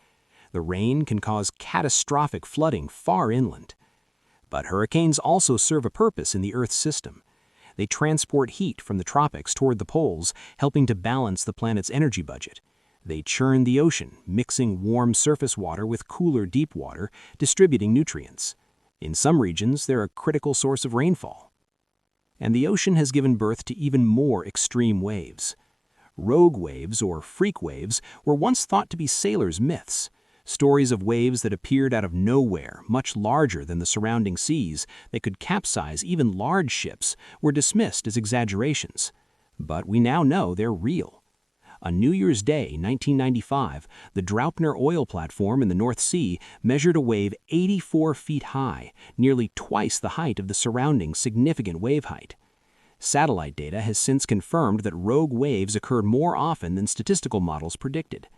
The rain can cause catastrophic flooding far inland. But hurricanes also serve a purpose in the Earth's system. They transport heat from the tropics toward the poles, helping to balance the planet's energy budget. They churn the ocean, mixing warm surface water with cooler deep water, distributing nutrients. In some regions, they're a critical source of rainfall. And the ocean has given birth to even more extreme waves. Rogue waves, or freak waves, were once thought to be sailors' myths. Stories of waves that appeared out of nowhere, much larger than the surrounding seas, that could capsize even large ships, were dismissed as exaggerations. But we now know they're real. On New Year's Day, 1995, the Draupner oil platform in the North Sea measured a wave 84 feet high, nearly twice the height of the surrounding significant wave height. Satellite data has since confirmed that rogue waves occur more often than statistical models predicted.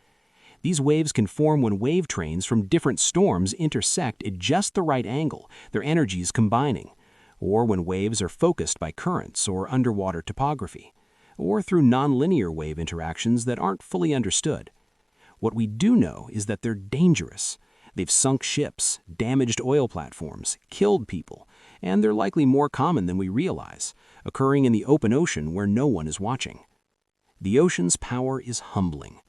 These waves can form when wave trains from different storms intersect at just the right angle, their energies combining, or when waves are focused by currents or underwater topography, or through nonlinear wave interactions that aren't fully understood. What we do know is that they're dangerous. They've sunk ships, damaged oil platforms, killed people, and they're likely more common than we realize, occurring in the open ocean where no one is watching. The ocean's power is humbling.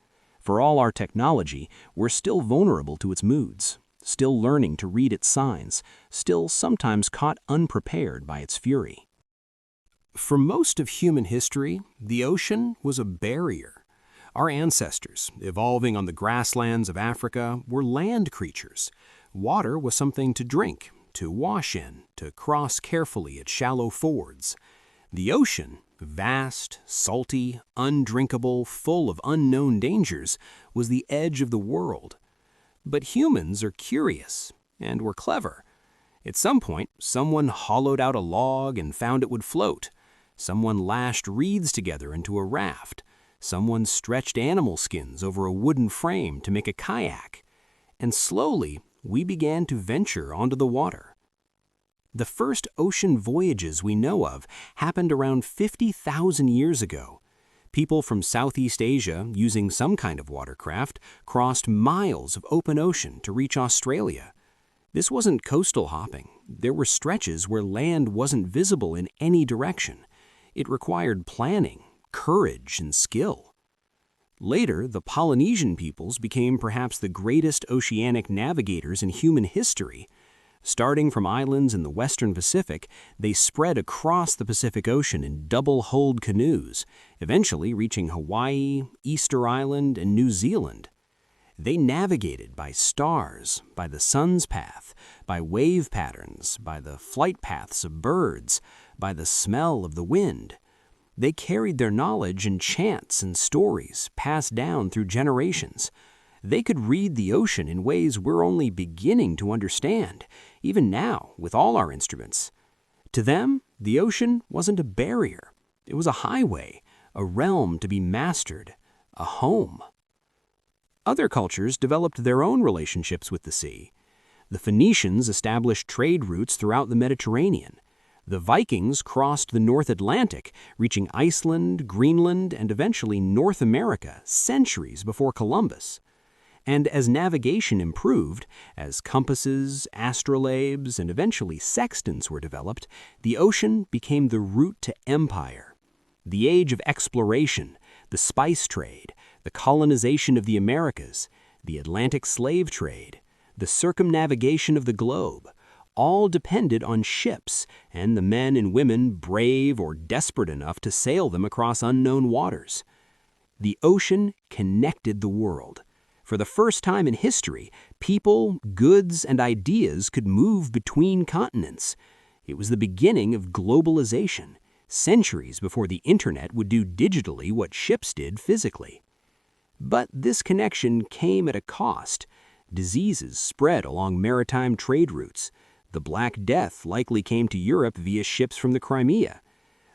For all our technology, we're still vulnerable to its moods, still learning to read its signs, still sometimes caught unprepared by its fury. For most of human history, the ocean was a barrier. Our ancestors, evolving on the grasslands of Africa, were land creatures. Water was something to drink, to wash in, to cross carefully at shallow fords. The ocean, vast, salty, undrinkable, full of unknown dangers, was the edge of the world. But humans are curious, and we're clever. At some point, someone hollowed out a log and found it would float. Someone lashed reeds together into a raft. Someone stretched animal skins over a wooden frame to make a kayak. And slowly, we began to venture onto the water. The first ocean voyages we know of happened around 50,000 years ago. People from Southeast Asia, using some kind of watercraft, crossed miles of open ocean to reach Australia. This wasn't coastal hopping. There were stretches where land wasn't visible in any direction. It required planning, courage, and skill. Later, the Polynesian peoples became perhaps the greatest oceanic navigators in human history. Starting from islands in the western Pacific, they spread across the Pacific Ocean in double-hulled canoes, eventually reaching Hawaii, Easter Island, and New Zealand. They navigated by stars, by the sun's path, by wave patterns, by the flight paths of birds, by the smell of the wind. They carried their knowledge in chants and stories passed down through generations. They could read the ocean in ways we're only beginning to understand, even now with all our instruments. To them, the ocean wasn't a barrier. It was a highway, a realm to be mastered, a home. Other cultures developed their own relationships with the sea. The Phoenicians established trade routes throughout the Mediterranean. The Vikings crossed the North Atlantic, reaching Iceland, Greenland, and eventually North America centuries before Columbus. And as navigation improved, as compasses, astrolabes, and eventually sextants were developed, the ocean became the route to empire. The age of exploration, the spice trade, the colonization of the Americas, the Atlantic slave trade, the circumnavigation of the globe, all depended on ships and the men and women brave or desperate enough to sail them across unknown waters. The ocean connected the world. For the first time in history, people, goods, and ideas could move between continents. It was the beginning of globalization, centuries before the internet would do digitally what ships did physically. But this connection came at a cost. Diseases spread along maritime trade routes. The Black Death likely came to Europe via ships from the Crimea.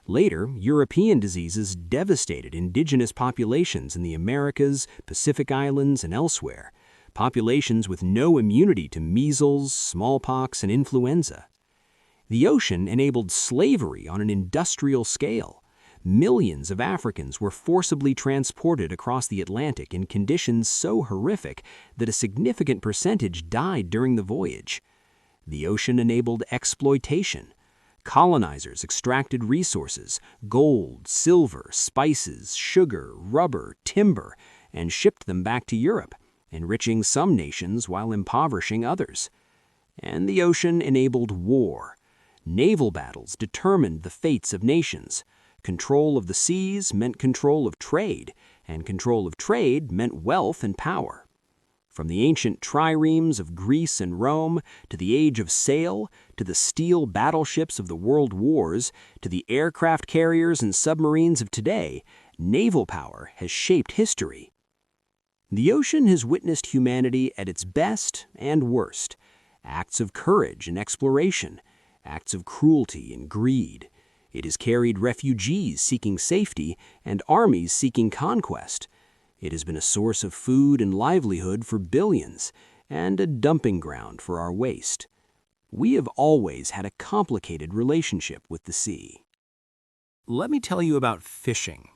Later, European diseases devastated indigenous populations in the Americas, Pacific Islands, and elsewhere, populations with no immunity to measles, smallpox, and influenza. The ocean enabled slavery on an industrial scale. Millions of Africans were forcibly transported across the Atlantic in conditions so horrific that a significant percentage died during the voyage. The ocean enabled exploitation. Colonizers extracted resources, gold, silver, spices, sugar, rubber, timber, and shipped them back to Europe, enriching some nations while impoverishing others. And the ocean enabled war. Naval battles determined the fates of nations. Control of the seas meant control of trade, and control of trade meant wealth and power. From the ancient triremes of Greece and Rome, to the age of sail, to the steel battleships of the world wars, to the aircraft carriers and submarines of today, naval power has shaped history. The ocean has witnessed humanity at its best and worst. Acts of courage and exploration, acts of cruelty and greed. It has carried refugees seeking safety and armies seeking conquest. It has been a source of food and livelihood for billions, and a dumping ground for our waste. We have always had a complicated relationship with the sea. Let me tell you about fishing.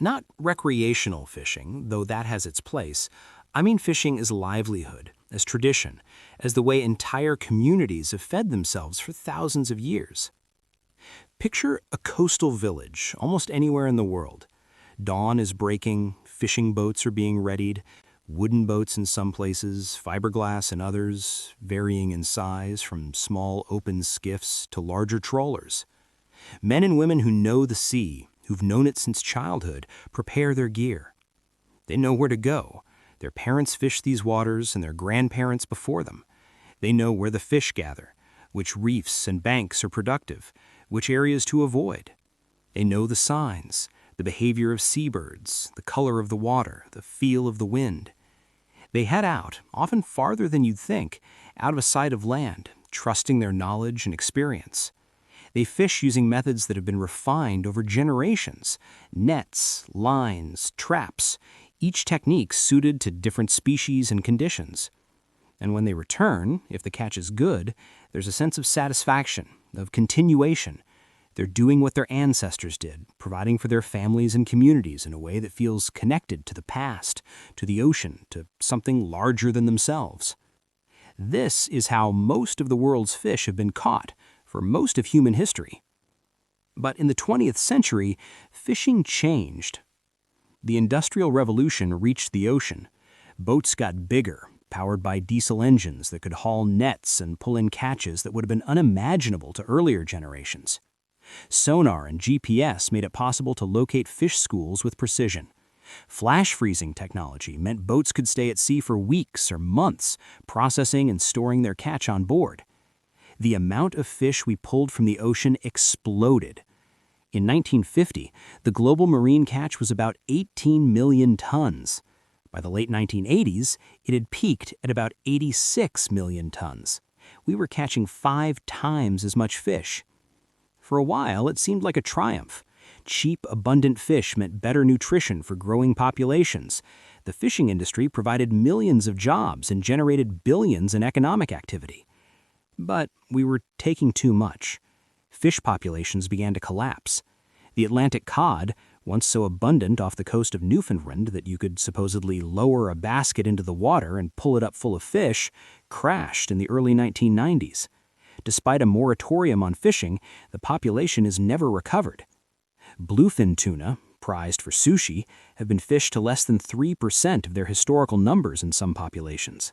Not recreational fishing, though that has its place. I mean fishing as livelihood, as tradition, as the way entire communities have fed themselves for thousands of years. Picture a coastal village, almost anywhere in the world. Dawn is breaking, fishing boats are being readied, wooden boats in some places, fiberglass in others, varying in size from small open skiffs to larger trawlers. Men and women who know the sea, who've known it since childhood, prepare their gear. They know where to go. Their parents fished these waters and their grandparents before them. They know where the fish gather, which reefs and banks are productive, which areas to avoid. They know the signs, the behavior of seabirds, the color of the water, the feel of the wind. They head out, often farther than you'd think, out of sight of land, trusting their knowledge and experience. They fish using methods that have been refined over generations: nets, lines, traps, each technique suited to different species and conditions. And when they return, if the catch is good, there's a sense of satisfaction, of continuation. They're doing what their ancestors did, providing for their families and communities in a way that feels connected to the past, to the ocean, to something larger than themselves. This is how most of the world's fish have been caught for most of human history. But in the 20th century, fishing changed. The Industrial Revolution reached the ocean. Boats got bigger, powered by diesel engines that could haul nets and pull in catches that would have been unimaginable to earlier generations. Sonar and GPS made it possible to locate fish schools with precision. Flash freezing technology meant boats could stay at sea for weeks or months, processing and storing their catch on board. The amount of fish we pulled from the ocean exploded. In 1950, the global marine catch was about 18 million tons. By the late 1980s, it had peaked at about 86 million tons. We were catching 5 times as much fish. For a while, it seemed like a triumph. Cheap, abundant fish meant better nutrition for growing populations. The fishing industry provided millions of jobs and generated billions in economic activity. But we were taking too much. Fish populations began to collapse. The Atlantic cod, once so abundant off the coast of Newfoundland that you could supposedly lower a basket into the water and pull it up full of fish, crashed in the early 1990s. Despite a moratorium on fishing, the population has never recovered. Bluefin tuna, prized for sushi, have been fished to less than 3% of their historical numbers in some populations.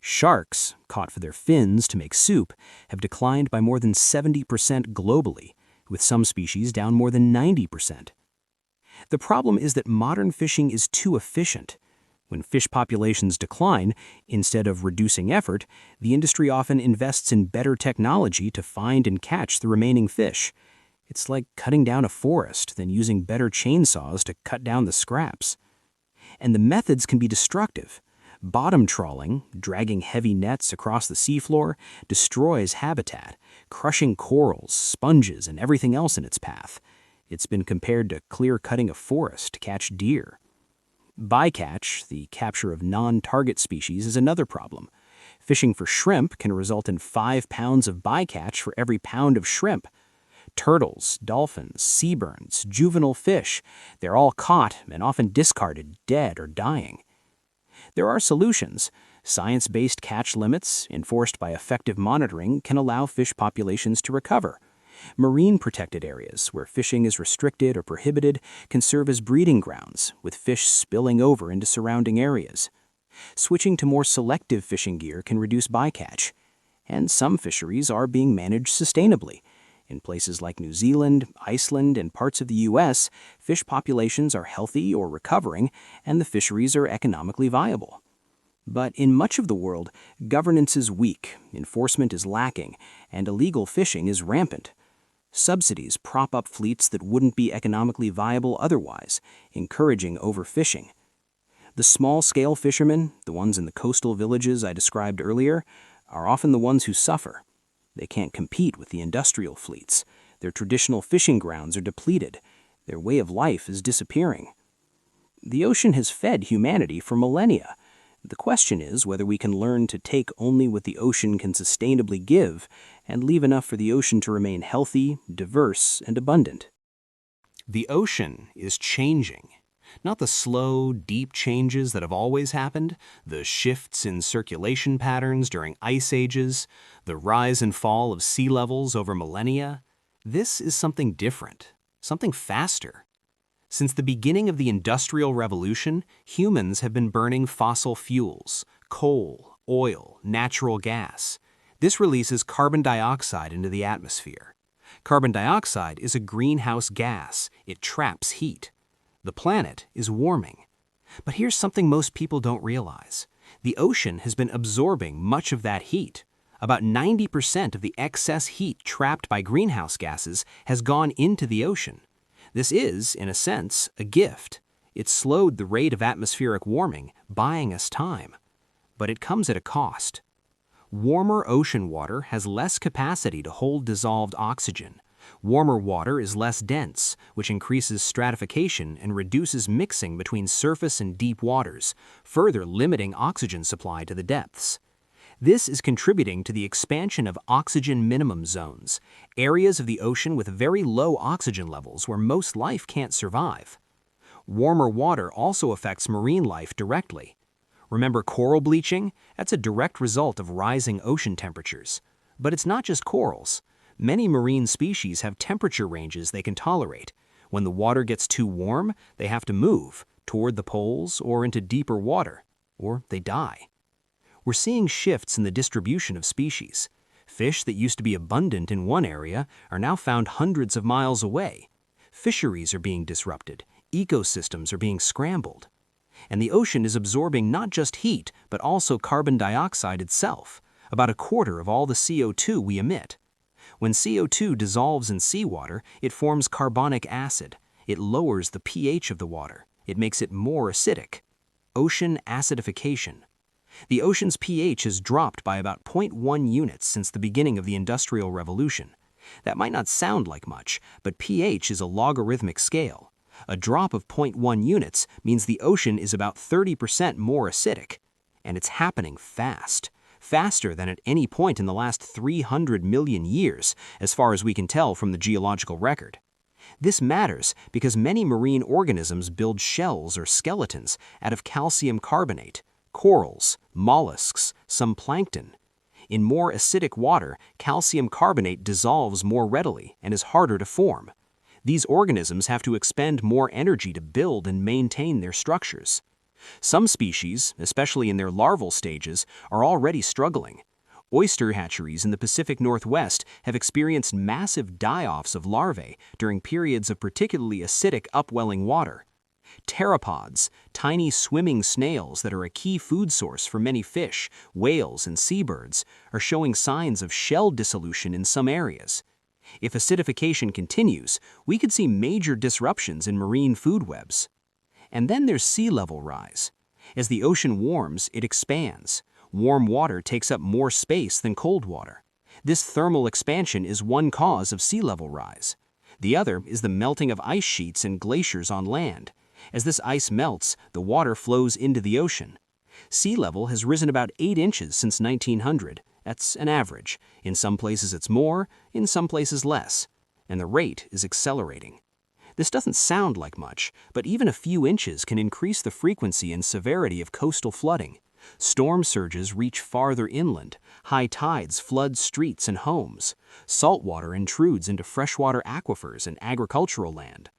Sharks, caught for their fins to make soup, have declined by more than 70% globally, with some species down more than 90%. The problem is that modern fishing is too efficient. When fish populations decline, instead of reducing effort, the industry often invests in better technology to find and catch the remaining fish. It's like cutting down a forest, then using better chainsaws to cut down the scraps. and the methods can be destructive. Bottom trawling, dragging heavy nets across the seafloor, destroys habitat, crushing corals, sponges, and everything else in its path. It's been compared to clear-cutting a forest to catch deer. Bycatch, the capture of non-target species, is another problem. Fishing for shrimp can result in 5 pounds of bycatch for every pound of shrimp. Turtles, dolphins, seabirds, juvenile fish, they're all caught and often discarded, dead or dying. There are solutions. Science-based catch limits, enforced by effective monitoring, can allow fish populations to recover. Marine protected areas, where fishing is restricted or prohibited, can serve as breeding grounds, with fish spilling over into surrounding areas. Switching to more selective fishing gear can reduce bycatch. And some fisheries are being managed sustainably. In places like New Zealand, Iceland, and parts of the U.S., fish populations are healthy or recovering, and the fisheries are economically viable. But in much of the world, governance is weak, enforcement is lacking, and illegal fishing is rampant. Subsidies prop up fleets that wouldn't be economically viable otherwise, encouraging overfishing. The small-scale fishermen, the ones in the coastal villages I described earlier, are often the ones who suffer. They can't compete with the industrial fleets. Their traditional fishing grounds are depleted. Their way of life is disappearing. The ocean has fed humanity for millennia. The question is whether we can learn to take only what the ocean can sustainably give and leave enough for the ocean to remain healthy, diverse, and abundant. The ocean is changing. Not the slow, deep changes that have always happened, the shifts in circulation patterns during ice ages, the rise and fall of sea levels over millennia. This is something different, something faster. Since the beginning of the Industrial Revolution, humans have been burning fossil fuels, coal, oil, natural gas. This releases carbon dioxide into the atmosphere. Carbon dioxide is a greenhouse gas. It traps heat. The planet is warming. But here's something most people don't realize. The ocean has been absorbing much of that heat. About 90% of the excess heat trapped by greenhouse gases has gone into the ocean. This is, in a sense, a gift. It slowed the rate of atmospheric warming, buying us time. But it comes at a cost. Warmer ocean water has less capacity to hold dissolved oxygen. Warmer water is less dense, which increases stratification and reduces mixing between surface and deep waters, further limiting oxygen supply to the depths. This is contributing to the expansion of oxygen minimum zones, areas of the ocean with very low oxygen levels where most life can't survive. Warmer water also affects marine life directly. Remember coral bleaching? That's a direct result of rising ocean temperatures. But it's not just corals. Many marine species have temperature ranges they can tolerate. When the water gets too warm, they have to move toward the poles or into deeper water, or they die. We're seeing shifts in the distribution of species. Fish that used to be abundant in one area are now found hundreds of miles away. Fisheries are being disrupted. Ecosystems are being scrambled. And the ocean is absorbing not just heat, but also carbon dioxide itself, about a quarter of all the CO2 we emit. When CO2 dissolves in seawater, it forms carbonic acid. It lowers the pH of the water. It makes it more acidic. Ocean acidification. The ocean's pH has dropped by about 0.1 units since the beginning of the Industrial Revolution. That might not sound like much, but pH is a logarithmic scale. A drop of 0.1 units means the ocean is about 30% more acidic. And it's happening fast. Faster than at any point in the last 300 million years, as far as we can tell from the geological record. This matters because many marine organisms build shells or skeletons out of calcium carbonate, corals, mollusks, some plankton. In more acidic water, calcium carbonate dissolves more readily and is harder to form. These organisms have to expend more energy to build and maintain their structures. Some species, especially in their larval stages, are already struggling. Oyster hatcheries in the Pacific Northwest have experienced massive die-offs of larvae during periods of particularly acidic upwelling water. Pteropods, tiny swimming snails that are a key food source for many fish, whales, and seabirds, are showing signs of shell dissolution in some areas. If acidification continues, we could see major disruptions in marine food webs. And then there's sea level rise. As the ocean warms, it expands. Warm water takes up more space than cold water. This thermal expansion is one cause of sea level rise. The other is the melting of ice sheets and glaciers on land. As this ice melts, the water flows into the ocean. Sea level has risen about 8 inches since 1900. That's an average. In some places it's more, in some places less. And the rate is accelerating. This doesn't sound like much, but even a few inches can increase the frequency and severity of coastal flooding. Storm surges reach farther inland. High tides flood streets and homes. Saltwater intrudes into freshwater aquifers and agricultural land.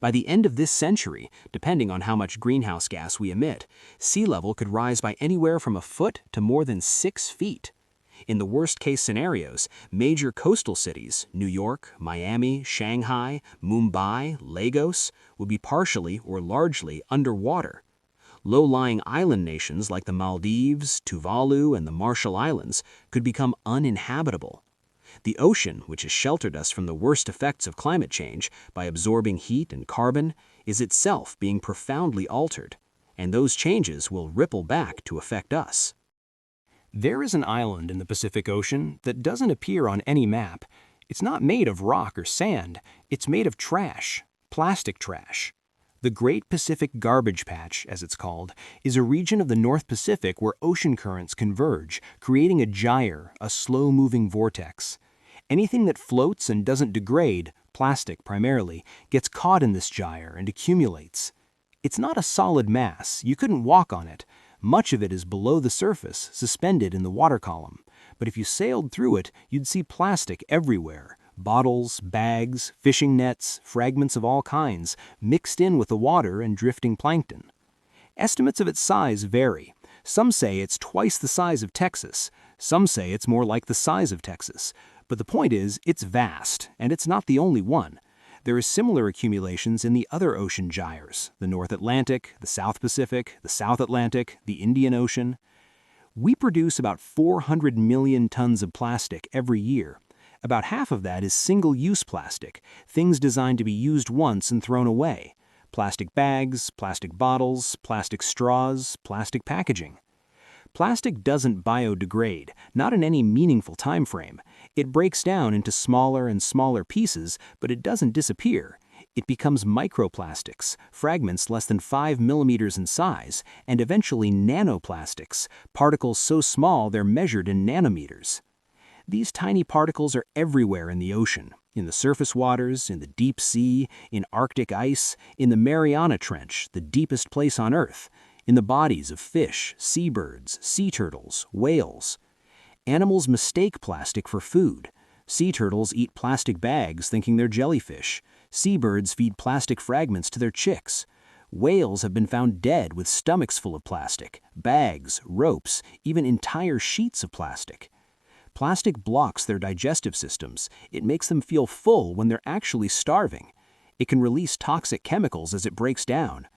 By the end of this century, depending on how much greenhouse gas we emit, sea level could rise by anywhere from a foot to more than 6 feet. In the worst-case scenarios, major coastal cities, New York, Miami, Shanghai, Mumbai, Lagos, would be partially or largely underwater. Low-lying island nations like the Maldives, Tuvalu, and the Marshall Islands could become uninhabitable. The ocean, which has sheltered us from the worst effects of climate change by absorbing heat and carbon, is itself being profoundly altered, and those changes will ripple back to affect us. There is an island in the Pacific Ocean that doesn't appear on any map. It's not made of rock or sand. It's made of trash, plastic trash. The Great Pacific Garbage Patch, as it's called, is a region of the North Pacific where ocean currents converge, creating a gyre, a slow-moving vortex. Anything that floats and doesn't degrade, plastic primarily, gets caught in this gyre and accumulates. It's not a solid mass. You couldn't walk on it. Much of it is below the surface, suspended in the water column. But if you sailed through it, you'd see plastic everywhere. Bottles, bags, fishing nets, fragments of all kinds, mixed in with the water and drifting plankton. Estimates of its size vary. Some say it's twice the size of Texas. Some say it's more like the size of Texas. But the point is, it's vast, and it's not the only one. There are similar accumulations in the other ocean gyres, the North Atlantic, the South Pacific, the South Atlantic, the Indian Ocean. We produce about 400 million tons of plastic every year. About half of that is single-use plastic, things designed to be used once and thrown away. Plastic bags, plastic bottles, plastic straws, plastic packaging. Plastic doesn't biodegrade, not in any meaningful time frame. It breaks down into smaller and smaller pieces, but it doesn't disappear. It becomes microplastics, fragments less than 5 millimeters in size, and eventually nanoplastics, particles so small they're measured in nanometers. These tiny particles are everywhere in the ocean, in the surface waters, in the deep sea, in Arctic ice, in the Mariana Trench, the deepest place on Earth, in the bodies of fish, seabirds, sea turtles, whales. Animals mistake plastic for food. Sea turtles eat plastic bags thinking they're jellyfish. Seabirds feed plastic fragments to their chicks. Whales have been found dead with stomachs full of plastic, bags, ropes, even entire sheets of plastic. Plastic blocks their digestive systems. It makes them feel full when they're actually starving. It can release toxic chemicals as it breaks down.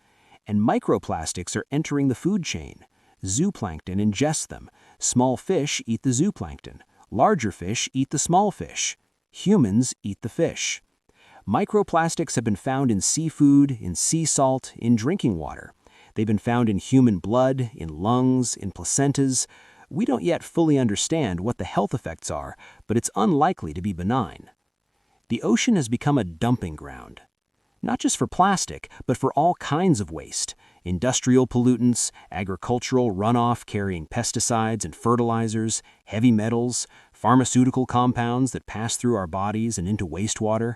And microplastics are entering the food chain. Zooplankton ingests them. Small fish eat the zooplankton. Larger fish eat the small fish. Humans eat the fish. Microplastics have been found in seafood, in sea salt, in drinking water. They've been found in human blood, in lungs, in placentas. We don't yet fully understand what the health effects are, but it's unlikely to be benign. The ocean has become a dumping ground. Not just for plastic, but for all kinds of waste. Industrial pollutants, agricultural runoff carrying pesticides and fertilizers, heavy metals, pharmaceutical compounds that pass through our bodies and into wastewater,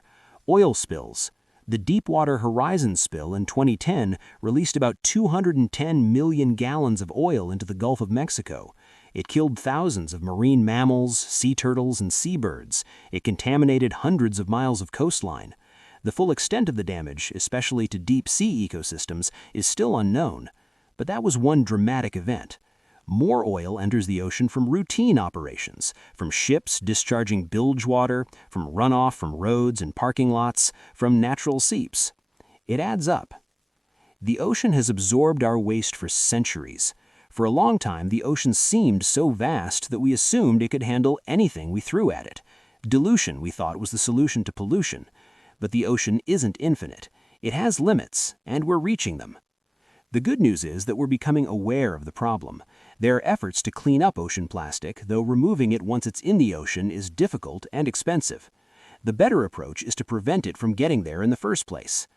oil spills. The Deepwater Horizon spill in 2010 released about 210 million gallons of oil into the Gulf of Mexico. It killed thousands of marine mammals, sea turtles, and seabirds. It contaminated hundreds of miles of coastline. The full extent of the damage, especially to deep-sea ecosystems, is still unknown. But that was one dramatic event. More oil enters the ocean from routine operations, from ships discharging bilge water, from runoff from roads and parking lots, from natural seeps. It adds up. The ocean has absorbed our waste for centuries. For a long time, the ocean seemed so vast that we assumed it could handle anything we threw at it. Dilution, we thought, was the solution to pollution. But the ocean isn't infinite. It has limits, and we're reaching them. The good news is that we're becoming aware of the problem. There are efforts to clean up ocean plastic, though removing it once it's in the ocean is difficult and expensive. The better approach is to prevent it from getting there in the first place.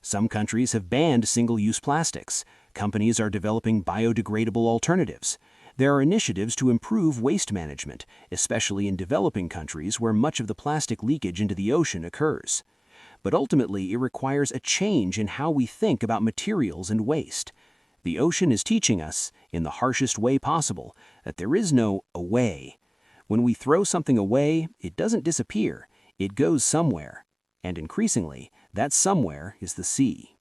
Some countries have banned single-use plastics. Companies are developing biodegradable alternatives. There are initiatives to improve waste management, especially in developing countries where much of the plastic leakage into the ocean occurs. But ultimately, it requires a change in how we think about materials and waste. The ocean is teaching us, in the harshest way possible, that there is no away. When we throw something away, it doesn't disappear, it goes somewhere. And increasingly, that somewhere is the sea.